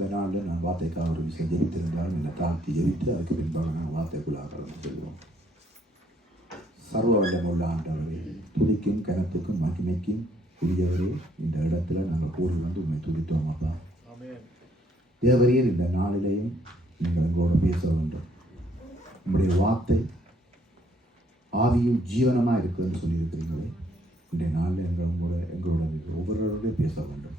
இந்த நாளில் நான் வார்த்தைக்காக ஒரு விஷயம் ஜெபித்திருந்தாலும் என்னை தாழ்த்தி ஜெபித்து அதுக்கு பின்பாக நாங்கள் வார்த்தைக்குள்ளாக கடந்து செல்வோம். சர்வ வல்லமுள்ள ஆண்டவரே, துதிக்கும் கனத்துக்கும் மகிமைக்கும் உரியவரே, இந்த இடத்துல நாங்கள் கூடி வந்து உண்மை துதித்தோம் அப்பா. தேவரீர் இந்த நாளிலேயும் நீங்கள் எங்களோட பேச வேண்டும். உங்களுடைய வார்த்தை ஆவியும் ஜீவனமாக இருக்குதுன்னு சொல்லியிருக்கிறீங்களே, இன்றைய நாளில் எங்களோட ஒவ்வொருவரோட பேச வேண்டும்.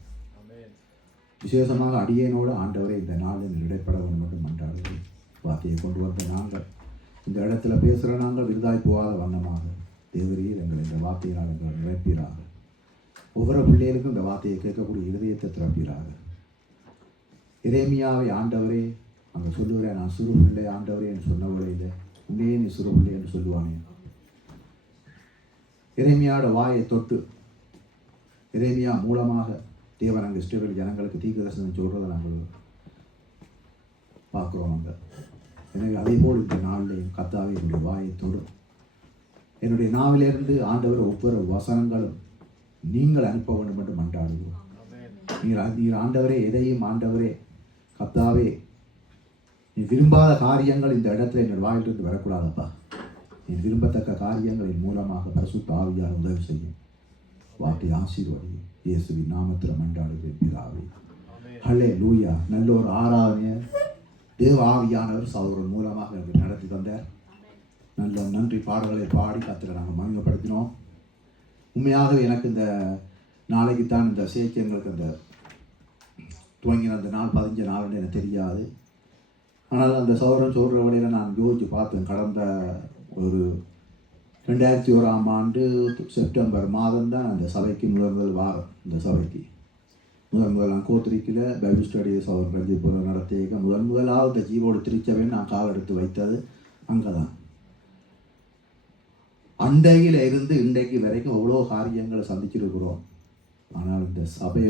விசேஷமாக அடியேனோடு ஆண்டவரை இந்த நாளில் இடைப்பட வேண்டும் என்று மன்றாடுகிறேன். வார்த்தையை கொண்டு வந்த நாங்கள் இந்த இடத்துல பேசுகிற நாங்கள் விருதாய் போகாத வண்ணமாக தேவரீர் எங்கள் இந்த வார்த்தையினால் எங்களை நிரப்பீராக. ஒவ்வொரு பிள்ளைகளுக்கும் இந்த வார்த்தையை கேட்கக்கூடிய இருதயத்தை திறப்பீராக. எரேமியாவை ஆண்டவரே அங்கே சொல்லுகிறேன், நான் சிறு பிள்ளை ஆண்டவரே என்று சொன்னவரே இல்லை, உன்னே நீ சிறு பிள்ளை என்று சொல்லுவானே. எரேமியாவோட வாயை தொட்டு எரேமியா மூலமாக தேவன் அங்கே இஸ்ரவேல் ஜனங்களுக்கு தீர்க்கதரிசனம் சொல்கிறத நாங்கள் பார்க்குறோம். அங்கே எனவே அதே போல் இந்த நாளிலையும் கர்த்தாவே என்னுடைய வாயை தொடும். என்னுடைய நாவிலிருந்து ஆண்டவர் ஒவ்வொரு வசனங்களும் நீங்கள் அனுப்ப வேண்டும் என்று மன்றாடுகிறோம். நீர் ஆண்டவரே எதையும் ஆண்டவரே கர்த்தாவே நீ விரும்பாத காரியங்கள் இந்த இடத்துல என்னோட வாயிலிருந்து வரக்கூடாதப்பா. நீ விரும்பத்தக்க காரியங்களின் மூலமாக பரிசுத்த ஆவியார் உதவி செய்யும். வார்த்தை ஆசீர்வதி இயேசுவின் நாமத்தில் மன்றாடுகிறேன் பிதாவே. ஹல்லேலூயா. நல்ல ஒரு ஆராதனையை தேவ ஆவியானவர் சகோதரன் மூலமாக எனக்கு நடத்தி தந்தார். நல்ல நன்றி பாடல்களை பாடி கர்த்தரை நாங்கள் மகிமைப்படுத்தினோம். உண்மையாகவே எனக்கு இந்த நாளைக்குத்தான் இந்த சேர்க்கை எங்களுக்கு அந்த துவங்கின அந்த நாள் 15 நாள்னு எனக்கு தெரியாது. ஆனால் அந்த சகோதரன் சொல்கிற வழியில் நான் யோசித்து பார்த்தேன். கடந்த ஒரு 2001ஆம் ஆண்டு செப்டம்பர் மாதம் தான் அந்த சபைக்கு முதல் வாரம். இந்த சபைக்கு முதல் நான் கோத்திரிக்கில் பைபிள் ஸ்டடி சகோதரன் ரஞ்சிபுரம் நடத்திய முதலாவது இந்த ஜீவோடு திருச்சபைன்னு நான் கால் எடுத்து வைத்தது அங்கே தான். அண்டையில் இருந்து இன்றைக்கு வரைக்கும் எவ்வளோ காரியங்களை சந்திச்சிருக்கிறோம். ஆனால் இந்த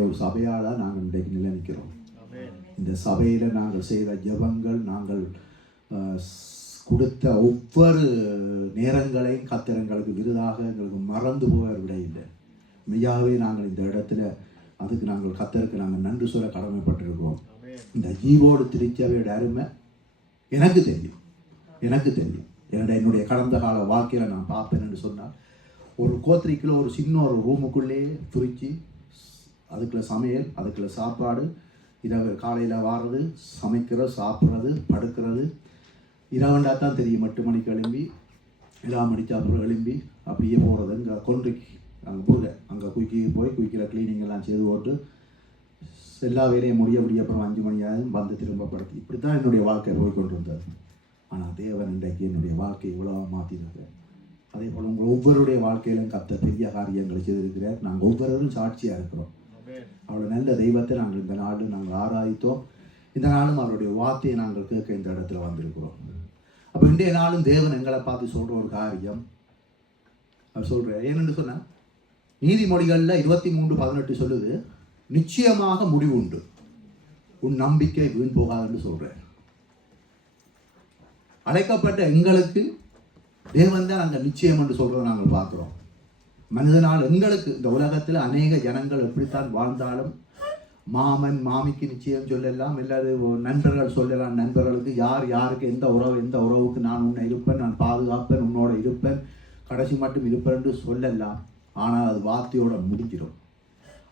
ஒரு சபையால் தான் நாங்கள் இன்றைக்கு நிலைநிற்கிறோம். இந்த சபையில் நாங்கள் செய்த ஜெபங்கள், நாங்கள் கொடுத்த ஒவ்வொரு நேரங்களையும் கர்த்தருக்கு விருதாக எங்களுக்கு மறந்து போக விட இல்லை. மெய்யாகவே நாங்கள் இந்த இடத்துல அதுக்கு நாங்கள் கர்த்தருக்கு நாங்கள் நன்றி சொல்ல கடமைப்பட்டிருக்கிறோம். இந்த ஜீவோடு திருச்சபையோட அருமை எனக்கு தெரியும். என்னுடைய கடந்த கால வாழ்க்கையில் நான் பார்ப்பேன் என்று சொன்னால், ஒரு கோத்திரிக்கில் ஒரு சின்ன ஒரு ரூமுக்குள்ளேயே பிரித்து அதுக்குள்ள சமையல், அதுக்குள்ள சாப்பாடு, இரவு காலையில் வாரது, சமைக்கிறது, சாப்பிட்றது, படுக்கிறது, இரவண்டா தான் தெரியும். 8 மணிக்கு எழும்பி 7 மணிக்கு அப்புறம் எழும்பி அப்படியே போகிறது. இங்கே கொன்றைக்கு அங்கே போக அங்கே குயிக்கில் க்ளீனிங் எல்லாம் செய்து போட்டு எல்லா வேலையும் முடிய அப்புறம் 5 மணி ஆகும் வந்து திரும்ப படுத்து. இப்படி தான் என்னுடைய வாழ்க்கை போய்கொண்டு இருந்தது. ஆனால் தேவன் இன்றைக்கு என்னுடைய வாழ்க்கையை இவ்வளோ மாற்றிருக்கிறார். அதே போல் உங்கள் ஒவ்வொருடைய வாழ்க்கையிலும் கர்த்தர் பெரிய காரியங்களை செய்திருக்கிறார். நாங்கள் ஒவ்வொருவரும் சாட்சியாக இருக்கிறோம். அவருடைய நல்ல தெய்வத்தை நாங்கள் இந்த நாளும் நாங்கள் ஆராதித்தோம். இந்த நாளும் அவருடைய வார்த்தையை நாங்கள் கேட்க இந்த இடத்துல வந்திருக்கிறோம். அப்போ இன்றைய நாளும் தேவன் எங்களை பார்த்து சொல்கிற ஒரு காரியம் அவர் சொல்கிறார். ஏனென்று சொன்னால், நீதிமொழிகளில் 23:18 சொல்லுது, நிச்சயமாக முடிவு உண்டு, உன் நம்பிக்கை வீண் போகாதுன்னு சொல்கிறார். அழைக்கப்பட்ட எங்களுக்கு தேவன் தான் அந்த நிச்சயம் என்று சொல்கிறத நாங்கள் பார்க்குறோம். மனிதனால் எங்களுக்கு இந்த உலகத்தில் அநேக ஜனங்கள் எப்படித்தான் வாழ்ந்தாலும் மாமன் மாமிக்கு நிச்சயம் சொல்லலாம், இல்லாது நண்பர்கள் சொல்லலாம். நண்பர்களுக்கு யாருக்கு எந்த உறவுக்கு நான் உன்னை இருப்பேன், நான் பாதுகாப்பேன், உன்னோட இருப்பேன், கடைசி மட்டும் இருப்பேன் என்று சொல்லலாம். ஆனால் அது வார்த்தையோட முடிஞ்சிடும்.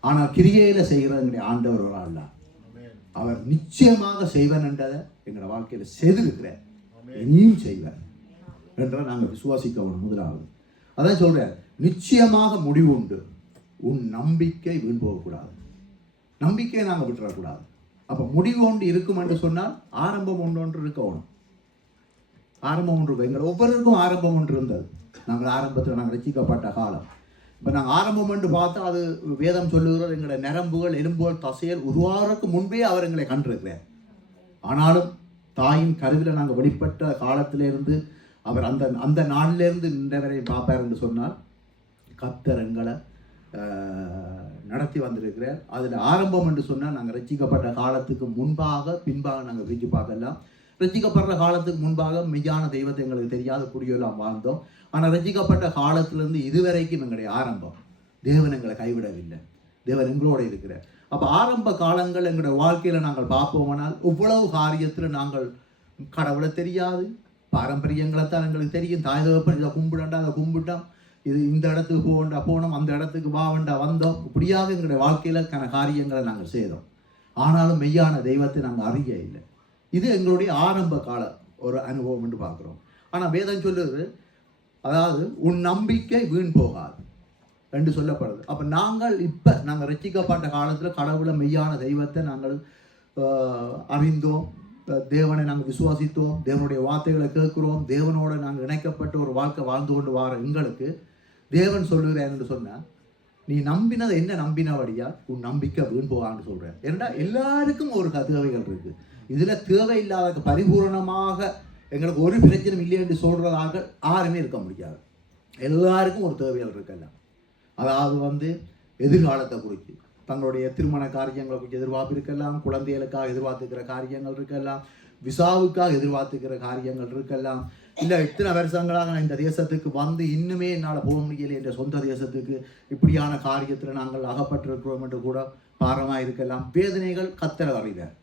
ஆனால் கிரியையில் செய்கிறதுடைய ஆண்டவர் ஒரு ஆள் தான். அவர் நிச்சயமாக செய்வேன் என்றதை எங்களோட வாழ்க்கையில் செய்திருக்கிறார், இனியும் செய்வார் என்ற நாங்கள் விசுவாசிக்கணும். முதலாவது அதான் சொல்கிறார், நிச்சயமாக முடிவு உண்டு, உன் நம்பிக்கை வீண் போகக்கூடாது. நம்பிக்கையை நாங்கள் விட்டுறக்கூடாது. அப்போ முடிவு ஒன்று இருக்கும் என்று சொன்னால் ஆரம்பம் ஒன்று இருக்கணும். ஆரம்பம் ஒன்று எங்கள் ஒவ்வொருவருக்கும் ஆரம்பம் ஒன்று இருந்தது. நாங்கள் ஆரம்பத்தில் நாங்கள் ரசிக்கப்பட்ட காலம். இப்போ நாங்கள் ஆரம்பம் என்று பார்த்தா அது வேதம் சொல்லுகிறது, எங்களை நரம்புகள் எலும்புகள் தசைகள் உருவாகிறதுக்கு முன்பே அவர் எங்களை கண்டிருக்கிறார். ஆனாலும் தாயின் கருவில் நாங்கள் வெளிப்பட்ட காலத்திலிருந்து அவர் அந்த நாளிலிருந்து இன்றவரை பார்ப்பார் என்று சொன்னால் கர்த்தர் எங்களை நடத்தி வந்திருக்கிறார். அதில் ஆரம்பம் என்று சொன்னால் நாங்கள் ரட்சிக்கப்பட்ட காலத்துக்கு பின்பாக நாங்கள் விரிச்சு பார்க்கலாம். ரட்சிக்கப்படுற காலத்துக்கு முன்பாக மெய்யான தெய்வத்தை எங்களுக்கு தெரியாத குடியெல்லாம் வாழ்ந்தோம். ஆனால் ரட்சிக்கப்பட்ட காலத்திலிருந்து இதுவரைக்கும் எங்களுடைய ஆரம்பம் தேவன் எங்களை கைவிடவில்லை. தேவன் எங்களோடு இருக்கிறார். அப்போ ஆரம்ப காலங்கள் எங்களுடைய வாழ்க்கையில் நாங்கள் பார்ப்போமானால் இவ்வளவு காரியத்தில் நாங்கள் கடவுளை தெரியாது, பாரம்பரியங்களை தான் எங்களுக்கு தெரியும். தாய் தகப்பன் இதை கும்பிடண்டா அதை கும்பிட்டோம், இது இந்த இடத்துக்கு போகண்டா போனோம், அந்த இடத்துக்கு வாவண்டா வந்தோம், இப்படியாக எங்களுடைய வாழ்க்கையில் காரியங்களை நாங்கள் செய்தோம். ஆனாலும் மெய்யான தெய்வத்தை நாங்கள் அறிய இல்லை. இது எங்களுடைய ஆரம்ப கால ஒரு அனுபவம் என்று பார்க்குறோம். ஆனால் வேதம் சொல்லுது, அதாவது உன் நம்பிக்கை வீண் போகாது என்று சொல்லப்படுது. அப்போ நாங்கள் ரட்சிக்கப்பட்ட காலத்தில் கடவுளை மெய்யான தெய்வத்தை நாங்கள் அறிந்தோம், தேவனை நாங்கள் விசுவாசித்தோம், தேவனுடைய வார்த்தைகளை கேட்குறோம், தேவனோடு நாங்கள் இணைக்கப்பட்ட ஒரு வாழ்க்கை வாழ்ந்து கொண்டு வர எங்களுக்கு தேவன் சொல்லுகிறேன் என்று சொன்னால், நீ நம்பினதை என்ன நம்பினபடியா உன் நம்பிக்கை வீண் போகான்னு சொல்கிறேன். ஏன்னா எல்லாருக்கும் ஒரு தேவைகள் இருக்குது. இதில் தேவையில்லாத பரிபூர்ணமாக எங்களுக்கு ஒரு பிரச்சனை இல்லை என்று சொல்கிறதாக யாருமே இருக்க முடியாது. எல்லாருக்கும் ஒரு தேவைகள் இருக்கலாம். அதாவது எதிர்காலத்தை குறித்து தங்களுடைய திருமண காரியங்களை குறித்து எதிர்பார்ப்பு இருக்கலாம், குழந்தைகளுக்காக எதிர்பார்த்துக்கிற காரியங்கள் இருக்கலாம், விசாவுக்காக எதிர்பார்த்துக்கிற காரியங்கள் இருக்கலாம், இல்லை இத்தனை வருஷங்களாக நான் இந்த தேசத்துக்கு இன்னுமே என்னால் போக முடியலை என்ற சொந்த தேசத்துக்கு இப்படியான காரியத்தில் நாங்கள் அகப்பட்டிருக்கிறோம் என்று கூட பாரமாக இருக்கலாம். வேதனைகள் கத்தரை அறிவார்.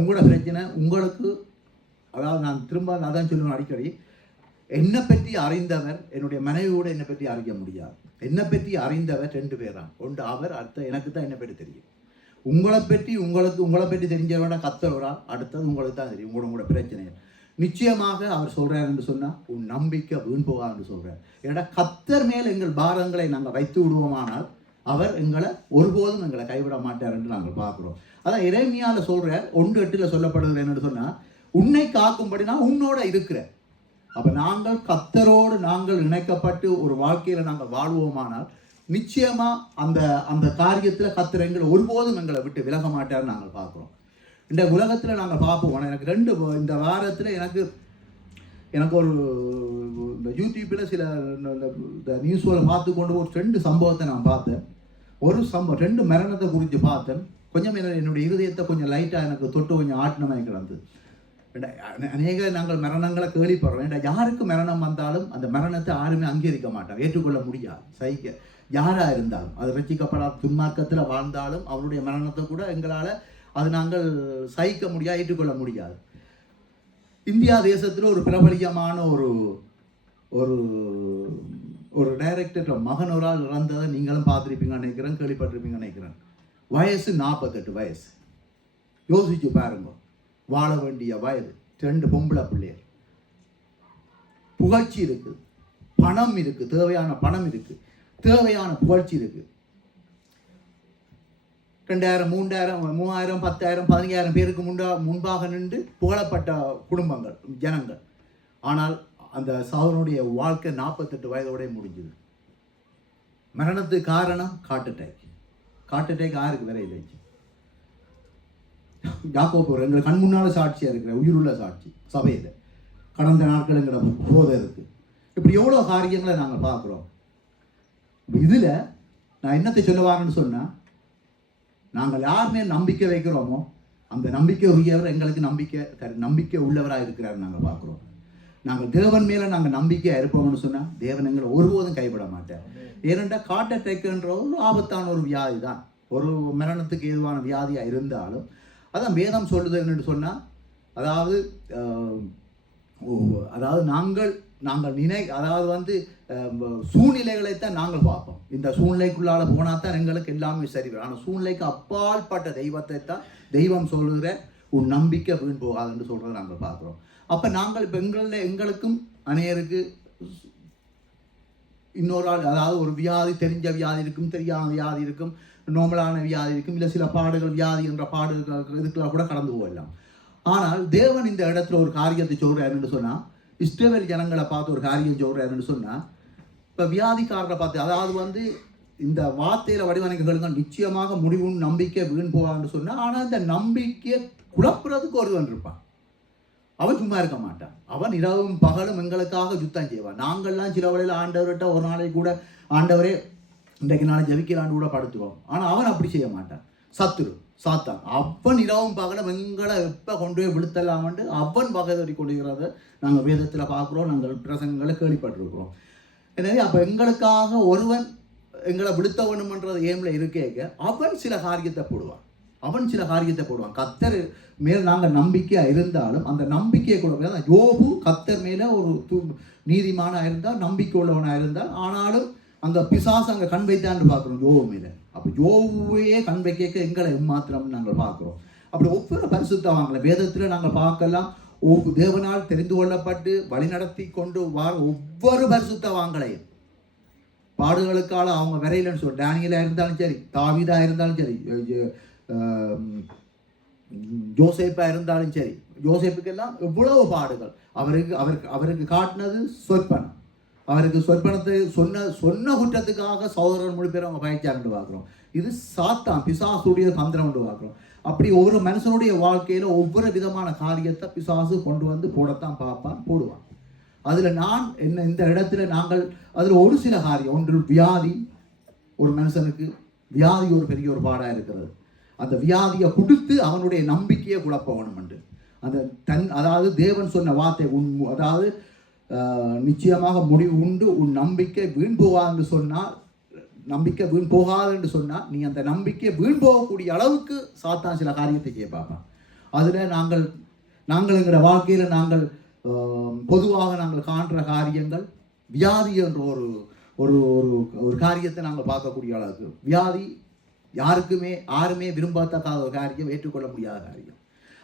உங்களோட பிரச்சனை உங்களுக்கு, அதாவது நான் திரும்ப அதான் சொல்லுவேன் அடிக்கடி, என்னை பற்றி அறிந்தவர் என்னுடைய மனைவியோடு என்னை பற்றி அறிய முடியாது. என்னை பற்றி அறிந்தவர் 2 பேரான், ஒன்று அவர், அடுத்த எனக்கு தான் என்னை பற்றி தெரியும். உங்களை பற்றி தெரிஞ்சவன கத்தவரா, அடுத்தது உங்களுக்கு தான் தெரியும் உங்களோட பிரச்சனைகள். நிச்சயமாக அவர் சொல்கிறார் என்று சொன்னால் உன் நம்பிக்கை வீண் போகாது என்று சொல்கிறார். ஏன்னா கத்தர் மேல் எங்கள் பாரங்களை நாங்கள் வைத்து விடுவோமானால் அவர் எங்களை ஒருபோதும் எங்களை கைவிட மாட்டார் என்று நாங்கள் பார்க்குறோம். அதான் எரேமியாவில் சொல்கிறார், 1:8 சொல்லப்படுகிறது என்னென்னு சொன்னால், உன்னை காக்கும்படி நான் உன்னோட இருக்கிறேன். அப்போ நாங்கள் கத்தரோடு நாங்கள் இணைக்கப்பட்டு ஒரு வாழ்க்கையில் நாங்கள் வாழ்வோமானால் நிச்சயமாக அந்த காரியத்தில் கத்தர் எங்களை ஒருபோதும் எங்களை விட்டு விலக மாட்டார்னு நாங்கள் பார்க்குறோம். இந்த உலகத்தில் நாங்கள் பார்ப்போம். எனக்கு இந்த வாரத்தில் எனக்கு ஒரு இந்த யூடியூப்பில் சில இந்த நியூஸில் பார்த்து கொண்டு ஒரு 2 சம்பவத்தை நான் பார்த்தேன். ஒரு சம்பவம் 2 மரணத்தை குறித்து பார்த்தேன். கொஞ்சம் என்னுடைய இருதயத்தை கொஞ்சம் லைட்டாக எனக்கு தொட்டு கொஞ்சம் ஆட்டினமாக கிடந்தது. அநேக நாங்கள் மரணங்களை கேள்விப்படுறோம். யாருக்கு மரணம் வந்தாலும் அந்த மரணத்தை யாருமே அங்கீகரிக்க மாட்டோம், ஏற்றுக்கொள்ள முடியாது. சகிக்க யாராக இருந்தாலும், அது ரட்சிக்கப்படாத துன்மார்க்கத்தில் வாழ்ந்தாலும் அவருடைய மரணத்தை கூட எங்களால் அது நாங்கள் சகிக்க முடியாது, ஏற்றுக்கொள்ள முடியாது. இந்தியா தேசத்தில் ஒரு பிரபலியமான ஒரு ஒரு ஒரு டைரக்டர் மகன் ஒரு ஆள் இறந்ததை நீங்களும் பார்த்துருப்பீங்கன்னு நினைக்கிறேன், கேள்விப்பட்டிருப்பீங்கன்னு நினைக்கிறேன். வயசு 48 வயசு. யோசிச்சு பாருங்க, வாழ வேண்டிய வயது, 2 பொம்பளை பிள்ளையர், புகழ்ச்சி இருக்குது, பணம் இருக்குது, தேவையான பணம் இருக்குது, தேவையான புகழ்ச்சி இருக்குது. 2000, 3000, 3000, 10,000, 15,000 பேருக்கு முன்பாக நின்று புகழப்பட்ட குடும்பங்கள், ஜனங்கள். ஆனால் அந்த சகோதரனுடைய வாழ்க்கை 48 வயதோடய முடிஞ்சுது. மரணத்துக்கு காரணம் ஹார்ட் அட்டாக். யாருக்கு வேற இல்லை. யாக்கோபு எங்களை கண் முன்னால் சாட்சியாக இருக்கிற உயிருள்ள சாட்சி சபையில் கடந்த நாட்கள் எங்களை போதை இருக்கு. இப்படி எவ்வளோ காரியங்களை நாங்கள் பார்க்குறோம். இதில் நான் என்னத்தை சொல்ல வரேன்னு சொன்னால், நாங்கள் யார் மேல் நம்பிக்கை வைக்கிறோமோ அந்த நம்பிக்கை உரியவர் எங்களுக்கு நம்பிக்கை உள்ளவராக இருக்கிறார் நாங்கள் பார்க்குறோம். நாங்கள் தேவன் மேலே நாங்கள் நம்பிக்கையாக இருப்போம்னு சொன்னால் தேவன் எங்களை ஒருபோதும் கைவிட மாட்டார். ஏனென்றால் ஹார்ட் அட்டாக்ன்ற ஒரு ஆபத்தான ஒரு வியாதி தான், ஒரு மரணத்துக்கு ஏதுவான வியாதியாக இருந்தாலும் அதான் வேதம் சொல்லுது என்று சொன்னால், அதாவது நாங்கள் அதாவது சூழ்நிலைகளைத்தான் நாங்கள் பார்ப்போம். இந்த சூழ்நிலைக்குள்ளால போனால் தான் எங்களுக்கு எல்லாமே சரி வரும். ஆனால் சூழ்நிலைக்கு அப்பாற்பட்ட தெய்வத்தை தான் தெய்வம் சொல்லுகிற உன் நம்பிக்கை வீண் போகாதுன்னு சொல்கிறத நாங்கள் பார்க்குறோம். அப்போ நாங்கள் இப்போ எங்களுக்கும் அநேகருக்கு இன்னொரு ஆள், அதாவது ஒரு வியாதி, தெரிஞ்ச வியாதி இருக்கும், தெரியாத வியாதி இருக்கும், நோமலான வியாதி இருக்கும், இல்லை சில பாடுகள், வியாதி என்ற பாடுகள் இதுக்கெல்லாம் கூட கடந்து போகலாம். ஆனால் தேவன் இந்த இடத்துல ஒரு காரியத்தை சொல்கிறாருன்னு சொன்னால், இஸ்ரவேல் ஜனங்களை பார்த்து ஒரு காரியம் சொல்கிறாருன்னு சொன்னால், இப்போ வியாதிக்காரரை பார்த்து, அதாவது இந்த வார்த்தையில் வடிவமைக்கங்களுக்கு நிச்சயமாக முடிவும் நம்பிக்கை வீண் போவான்னு சொன்னால், ஆனால் இந்த நம்பிக்கையை குழப்புறதுக்கு ஒருவன் இருப்பான். அவன் சும்மா இருக்க மாட்டான். அவன் இரவும் பகலும் எங்களுக்காக யுத்தம் செய்வான். நாங்கள்லாம் சில வழியில் ஆண்டவர்கிட்ட ஒரு நாளைக்கு கூட, ஆண்டவரே இன்றைக்கு நாளை ஜபிக்கிறான்னு கூட படுத்துவோம். ஆனால் அவன் அப்படி செய்ய மாட்டான். சாத்தான் அவன் இரவும் பகலும் எங்களை எப்போ கொண்டு போய் விழுத்தலாமன்ட்டு அவன் பகைதறி கொள்கிறத நாங்கள் வேதத்தில் பார்க்குறோம், நாங்கள் பிரசங்களை கேள்விப்பட்டிருக்கிறோம். எனவே அப்போ எங்களுக்காக ஒருவன் எங்களை விழுத்த வேணுமன்றது ஏம்ல இருக்கேக்க அவன் சில காரியத்தை போடுவான். கர்த்தர் மேல் நாங்கள் நம்பிக்கையாக இருந்தாலும் அந்த நம்பிக்கையை கூட யோபு கர்த்தர் மேலே ஒரு நீதிமானாக இருந்தால், நம்பிக்கை உள்ளவனாக இருந்தால், ஆனாலும் அங்கே பிசாசு அங்கே கண் வைத்தான்னு பார்க்குறோம் யோபு மேலே. அப்போ யோபுவையே கண் வைக்க எங்களை எம்மாத்திரம் நாங்கள் பார்க்குறோம். அப்படி ஒவ்வொரு பரிசுத்தவான்களை வேதத்தில் நாங்கள் பார்க்கலாம். தேவனால் தெரிந்து கொள்ளப்பட்டு வழிநடத்தி கொண்டு வர ஒவ்வொரு பரிசுத்தவான்களையும் பாடுகளுக்கால அவங்க விரையிலன்னு சொல்லி டேனியலாக இருந்தாலும் சரி, தாவீதாக இருந்தாலும் சரி, யோசேப்பாக இருந்தாலும் சரி, யோசேப்புக்கெல்லாம் எவ்வளவு பாடுகள். அவருக்கு காட்டினது சொற்பனம். அவருக்கு சொற்பனத்தை சொன்ன குற்றத்துக்காக சகோதரர் முழு பேர் அவங்க பயிற்சியாண்டு பார்க்குறோம். இது சாத்தான் பிசாசுடைய தந்திரம் கொண்டு பார்க்குறோம். அப்படி ஒவ்வொரு மனுஷனுடைய வாழ்க்கையில் ஒவ்வொரு விதமான காரியத்தை பிசாசு கொண்டு வந்து போடத்தான் போடுவான். அதில் நான் என்ன இந்த இடத்துல நாங்கள் அதில் ஒரு சில காரியம், ஒன்று வியாதி. ஒரு மனுஷனுக்கு வியாதி ஒரு பெரிய ஒரு பாடாக இருக்கிறது. அந்த வியாதியை கொடுத்து அவனுடைய நம்பிக்கையை குழப்ப வேணும் என்று அதாவது தேவன் சொன்ன வார்த்தை அதாவது நிச்சயமாக முடிவு உண்டு, உன் நம்பிக்கை வீண் போகாது சொன்னால், நம்பிக்கை வீண் போகாது என்று சொன்னால், நீ அந்த நம்பிக்கை வீண் போகக்கூடிய அளவுக்கு சாத்தான் சில காரியத்தை செய்ய பார்ப்பான். அதில் நாங்கள் எங்களோட வாழ்க்கையில் நாங்கள் பொதுவாக நாங்கள் காண்ற காரியங்கள் வியாதி என்ற ஒரு ஒரு ஒரு காரியத்தை நாங்கள் பார்க்கக்கூடிய அளவுக்கு வியாதி யாருமே விரும்பத்தக்காத ஒரு காரியம், ஏற்றுக்கொள்ள முடியாத காரியம்.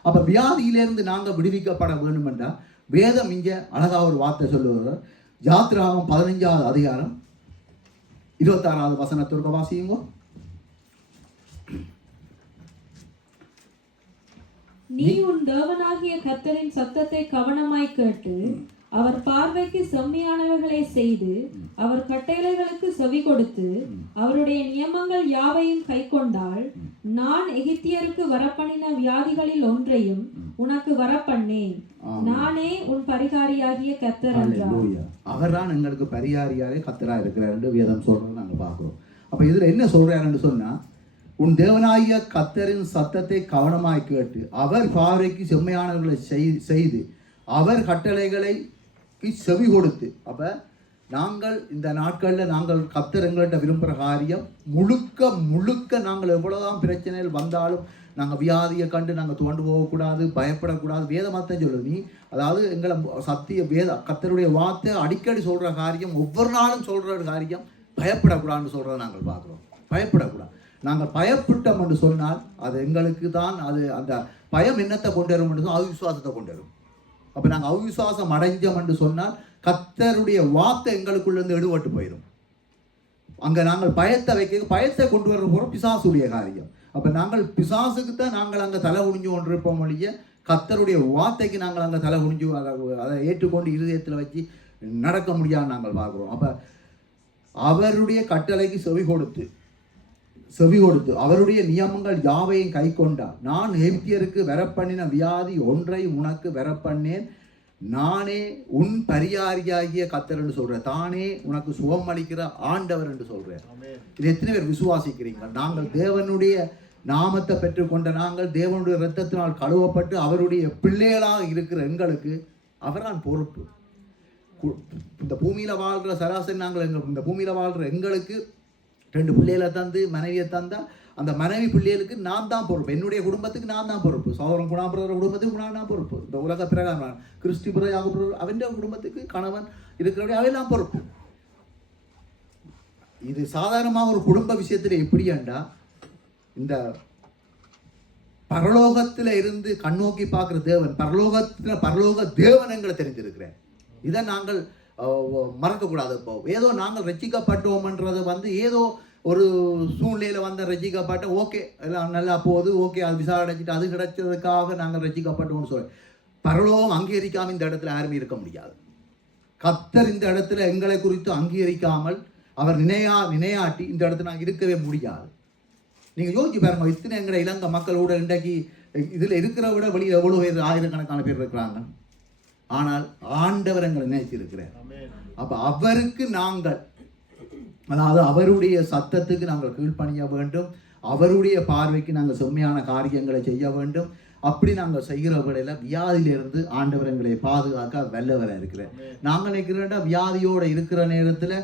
அப்போ வியாதியிலிருந்து நாங்கள் விடுவிக்கப்பட வேண்டும் என்றால் வேதம் இங்கே அழகாக ஒரு வார்த்தை சொல்லுவது. யாத்திராகமம் 15வது அதிகாரம் 26வது வசனத்திற்கு வாசியுங்க. நீ உன் தேவனாகிய கர்த்தரின் சத்தத்தை கவனமாய் கேட்டு அவர் பார்வைக்கு செம்மையானவைகளை செய்து அவர் கட்டளைகளுக்கு செவி கொடுத்து அவருடைய நியமங்கள் யாவையும் கை கொண்டால் நான் எகிப்தியருக்கு வரப்பண்ணின வியாதிகளில் ஒன்றையும் உனக்கு வரப்பண்ணேன். நானே உன் பரிகாரியாகிய கர்த்தர் என்றார். அவர்தான் எங்களுக்கு பரிகாரியாக கர்த்தரா இருக்கிறார் என்று வேதம் சொல்றது நாங்கள் பார்க்கிறோம். அப்ப இதுல என்ன சொல்றாருன்னு சொன்னா, உன் தேவனாகிய கர்த்தரின் சத்தத்தை கவனமாய் கேட்டு அவர் பார்வைக்கு செம்மையானவர்களை செய்து அவர் கட்டளைகளை செவி கொடுத்து. அப்போ நாங்கள் இந்த நாட்களில் நாங்கள் கர்த்தர் எங்கள்கிட்ட விரும்புகிற காரியம் முழுக்க நாங்கள் எவ்வளோதான் பிரச்சனைகள் வந்தாலும் நாங்கள் வியாதியை கண்டு நாங்கள் துவண்டு போகக்கூடாது, பயப்படக்கூடாது. வேதமாத்தான் சொல்லுது. நீ அதாவது எங்களை சத்திய கர்த்தருடைய வார்த்தை அடிக்கடி சொல்கிற காரியம், ஒவ்வொரு நாளும் சொல்கிற காரியம் பயப்படக்கூடாதுன்னு சொல்கிறத நாங்கள் பார்க்குறோம். பயப்படக்கூடாது. நாங்கள் பயப்பட்டோம் என்று சொன்னால் அது எங்களுக்கு தான் அந்த பயம் என்னத்தை கொண்டு வரும் என்று சொன்னால் அவிசுவாசத்தை கொண்டு வரும். அப்போ நாங்கள் அவிசுவாசம் அடைஞ்சோம் என்று சொன்னால் கர்த்தருடைய வார்த்தை எங்களுக்குள்ளேருந்து எடுபட்டு போயிடும். அங்கே நாங்கள் பயத்தை கொண்டு வர போகிறோம் பிசாசுடைய காரியம். அப்போ நாங்கள் பிசாசுக்கு தான் நாங்கள் அங்கே தலை குனிஞ்சு கொண்டிருப்போம் ஒழிய கர்த்தருடைய வார்த்தைக்கு நாங்கள் அங்கே தலை குனிஞ்சு அதை ஏற்றுக்கொண்டு இருதயத்தில் வச்சு நடக்க முடியாது நாங்கள் பார்க்குறோம். அப்போ அவருடைய கட்டளைக்கு செவி கொடுத்து அவருடைய நியமங்கள் யாவையும் கை கொண்டார். நான் எகிப்தியருக்கு வரப்பண்ணின வியாதி ஒன்றையும் உனக்கு வரப்பண்ணேன். நானே உன் பரிகாரியாகிய கர்த்தர் என்று சொல்றேன். தானே உனக்கு சுகம் அளிக்கிற ஆண்டவர் என்று சொல்றேன். இது எத்தனை பேர் விசுவாசிக்கிறீங்க? நாங்கள் தேவனுடைய நாமத்தை பெற்றுக்கொண்ட நாங்கள் தேவனுடைய இரத்தத்தினால் கழுவப்பட்டு அவருடைய பிள்ளைகளாக இருக்கிற எங்களுக்கு அவர்தான் பொறுப்பு. இந்த பூமியில வாழ்கிற சராசரி நாங்கள் இந்த பூமியில வாழ்கிற எங்களுக்கு 2 பிள்ளைகளை தந்து மனைவியை தந்தா அந்த மனைவி பிள்ளைகளுக்கு நான் தான் பொறுப்பு. என்னுடைய குடும்பத்துக்கு நான் தான் பொறுப்பு. சகோதரன் குணாபிரதர் குடும்பத்துக்கு நான் பொறுப்பு. இந்த உலக பிரகாரம் கிறிஸ்டி பிறகு அவன் குடும்பத்துக்கு கணவன் இருக்கிறபடி அவையெல்லாம் பொறுப்பு. இது சாதாரணமாக ஒரு குடும்ப விஷயத்தில் எப்படியாண்டா, இந்த பரலோகத்தில் இருந்து கண்ணோக்கி பார்க்குற தேவன், பரலோக தேவன் எங்களை தெரிஞ்சிருக்கிறேன். இதை நாங்கள் மறக்கக்கூடாது. இப்போ ஏதோ நாங்கள் ரசிக்கப்பட்டோம்ன்றது ஏதோ ஒரு சூழ்நிலையில் ரசிக்கப்பட்ட ஓகே எல்லாம் நல்லா போகுது, ஓகே அது விசா அடைச்சிட்டு அது கிடைச்சதுக்காக நாங்கள் ரசிக்கப்பட்டோம்னு சொல்லி பரலோகம் அங்கீகரிக்காமல் இந்த இடத்துல யாருமே இருக்க முடியாது. கர்த்தர் இந்த இடத்துல எங்களை குறித்து அங்கீகரிக்காமல் அவர் நினையாட்டி இந்த இடத்துல நாங்கள் இருக்கவே முடியாது. நீங்கள் யோசிச்சு பாருங்க, இத்தனை எங்களை இலங்கை மக்களோட இன்றைக்கு இதில் இருக்கிற விட வெளியில் எவ்வளோ பேர் ஆயிரக்கணக்கான பேர் இருக்கிறாங்க. ஆனால் ஆண்டவர் எங்களை நினைச்சிருக்கிறார். அப்போ அவருக்கு நாங்கள் அதாவது அவருடைய சத்தத்துக்கு நாங்கள் கீழ்ப்பணிய வேண்டும். அவருடைய பார்வைக்கு நாங்கள் செம்மையான காரியங்களை செய்ய வேண்டும். அப்படி நாங்கள் செய்கிற வேளையில் வியாதியிலிருந்து ஆண்டவர் எங்களை பாதுகாக்க வல்லவராக இருக்கிறேன். நாங்கள் நினைக்கிறோம்டா வியாதியோடு இருக்கிற நேரத்தில்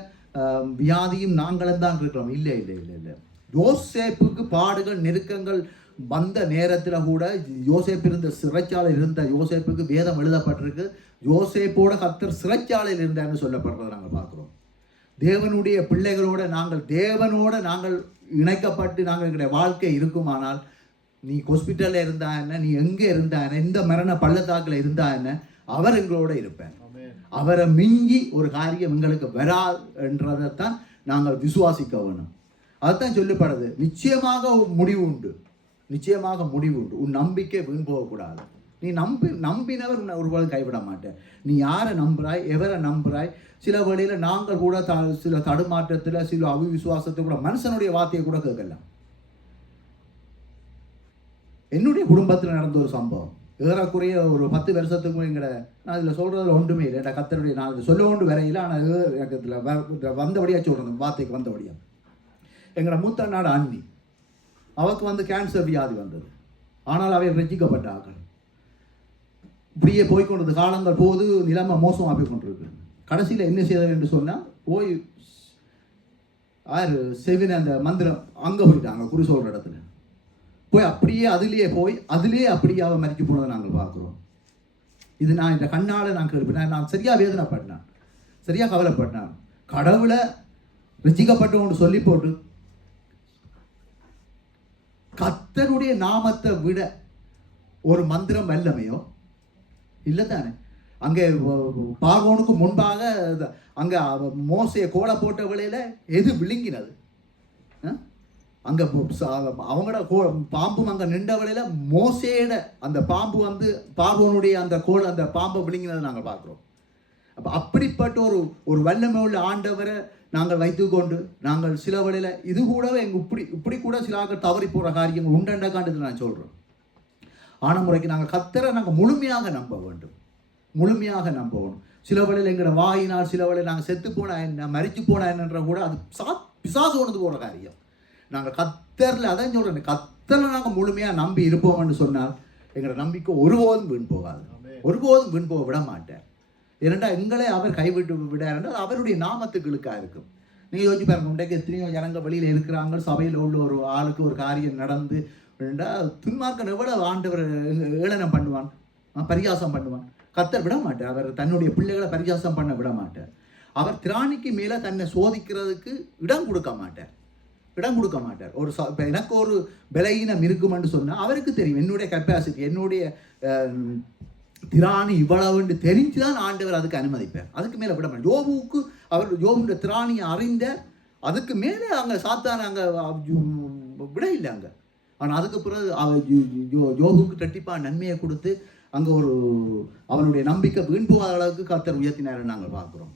வியாதியும் நாங்களும் தான் இருக்கிறோம். இல்லை இல்லை இல்லை இல்லை. யோசேப்புக்கு பாடுகள் நெருக்கங்கள் வந்த நேரத்தில் கூட யோசேப்பு இருந்த சிறைச்சாலையில் இருந்த யோசேப்புக்கு வேதம் எழுதப்பட்டிருக்கு. யோசேப்போட கர்த்தர் சிறைச்சாலையில் இருந்தார்னு சொல்லப்படுறதை நாங்கள் பார்க்குறோம். தேவனுடைய பிள்ளைகளோட தேவனோட நாங்கள் இணைக்கப்பட்டு எங்களுடைய வாழ்க்கை இருக்குமானால், நீ ஹாஸ்பிட்டலில் இருந்தா என்ன, நீ எங்கே இருந்தா என்ன, இந்த மரண பள்ளத்தாக்கில் இருந்தா என்ன, அவர் எங்களோட இருப்பேன். அவரை மிஞ்சி ஒரு காரியம் எங்களுக்கு வரா என்றதைத்தான் நாங்கள் விசுவாசிக்க வேணும். அதுதான் சொல்லப்படுது. நிச்சயமாக முடிவு உண்டு, நிச்சயமாக முடிவு உண்டு. உன் நம்பிக்கை வீண் போகக்கூடாது. நீ நம்பினவர் உன்னை ஒருபாலும் கைவிட மாட்டேன். நீ யாரை நம்புறாய், எவரை நம்புறாய். சில வழியில் நாங்கள் கூட சில தடுமாற்றத்தில், சில அவிசுவாசத்தை கூட, மனுஷனுடைய வார்த்தையை கூட கேட்கலாம். என்னுடைய குடும்பத்தில் நடந்த ஒரு சம்பவம், ஏறக்குறைய ஒரு 10 வருஷத்துக்கு நான் இதில் சொல்கிறதுல ஒன்றுமே இல்லை. என் கத்தருடைய நான் இதை சொல்ல ஒன்று வரையில், ஆனால் எனக்கு இதில் வந்தபடியாக சொல்கிறேன், வார்த்தைக்கு வந்தபடியாக. எங்களோட மூத்த நாடு அண்ணி, அவருக்கு கேன்சர் வியாதி வந்தது. ஆனால் அவை ரசிக்கப்பட்டார்கள். இப்படியே போய்கொண்டது, காலங்கள் போது நிலைமை மோசமாக போய்கொண்டிருக்கு. கடைசியில் என்ன செய்தது என்று சொன்னால், போய் செவின அந்த மந்திரம் அங்கே போயிட்டாங்க, குறி சொல்கிற இடத்துல போய் அப்படியே அதிலே அப்படியே அவன் மறிக்க போனதை நாங்கள் பார்க்குறோம். இது நான் இந்த கண்ணால் நான் கேள்விப்பட்டேன். நான் சரியாக வேதனைப்பட்டேன், சரியாக கவலைப்பட்டேன். கடவுளை ரசிக்கப்பட்டவன்னு சொல்லி போட்டு கர்த்தருடைய நாமத்தை விட ஒரு மந்திரம் வல்லமையோ இல்லை தானே. அங்கே பார்வோனுக்கு முன்பாக அங்கே மோசையை கோலை போட்ட வேளையில் எது விழுங்கினது? அங்கே அவங்களோட பாம்பும் அங்கே நின்ற வேளையில் மோசையோட அந்த பாம்பு பார்வோனுடைய அந்த பாம்பை விழுங்கினதை நாங்கள் பார்க்குறோம். அப்போ அப்படிப்பட்ட ஒரு வல்லமை உள்ள ஆண்டவரை நாங்கள் வைத்துக்கொண்டு நாங்கள் சில வேளையில் இது கூடவே இப்படி கூட சில ஆக்கள் தவறி போகிற காரியங்கள் உண்டண்டக்காண்டு நான் சொல்கிறோம். ஆன முறைக்கு நாங்கள் கர்த்தரை நாங்கள் முழுமையாக நம்ப வேண்டும், முழுமையாக நம்பணும். சில வேளையில் எங்களோட வாயினால் சில வேளையில் நாங்கள் செத்து போனா என்ன, மறித்து போனா என்னன்ற கூட அது பிசாசு கொண்டு போகிற காரியம். நாங்கள் கர்த்தரில் அதான் சொல்கிறேன், கர்த்தரில் நாங்கள் முழுமையாக நம்பி இருப்போம்னு சொன்னால் எங்களோட நம்பிக்கை ஒருபோதும் வீண் போகாது, ஒருபோதும் வீண் போக விட மாட்டேன். ஏனெண்டா எங்களை அவர் கைவிட்டு விடாருன்னா அவருடைய நாமத்துக்கு இழுக்காக இருக்கும். நீங்கள் யோசிச்சு பாருங்க, இன்றைக்கு எத்தனையோ ஜனங்க வெளியில் இருக்கிறாங்க, சபையில் உள்ள ஒரு ஆளுக்கு ஒரு காரியம் நடந்து துன்மார்க்கன் எவ்வளவு ஆண்டவர் ஏளனம் பண்ணுவான், பரிகாசம் பண்ணுவான். கர்த்தர் விட மாட்டார், அவர் தன்னுடைய பிள்ளைகளை பரிகாசம் பண்ண விட மாட்டார். அவர் திராணிக்கு மேலே தன்னை சோதிக்கிறதுக்கு இடம் கொடுக்க மாட்டார். ஒரு இப்போ எனக்கு ஒரு பலகீனம் இருக்குமென்று சொன்னால் அவருக்கு தெரியும் என்னுடைய கெப்பாசிட்டி, என்னுடைய திராணி இவ்வளவுன்னு தெரிஞ்சுதான் ஆண்டவர் அதுக்கு அனுமதிப்பார். அதுக்கு மேலே விட மாட்டார். யோபுக்கு அவர் யோபுடைய திராணியை அறிந்த அதுக்கு மேலே அங்கே சாத்தான அங்கே விட இல்லை அங்கே. ஆனால் அதுக்கு பிறகு யோபுக்கு ரெட்டிப்பாக நன்மையை கொடுத்து அங்கே அவனுடைய நம்பிக்கை வீண் போகாத அளவுக்கு கர்த்தர் உயர்த்தினார் நாங்கள் பார்க்குறோம்.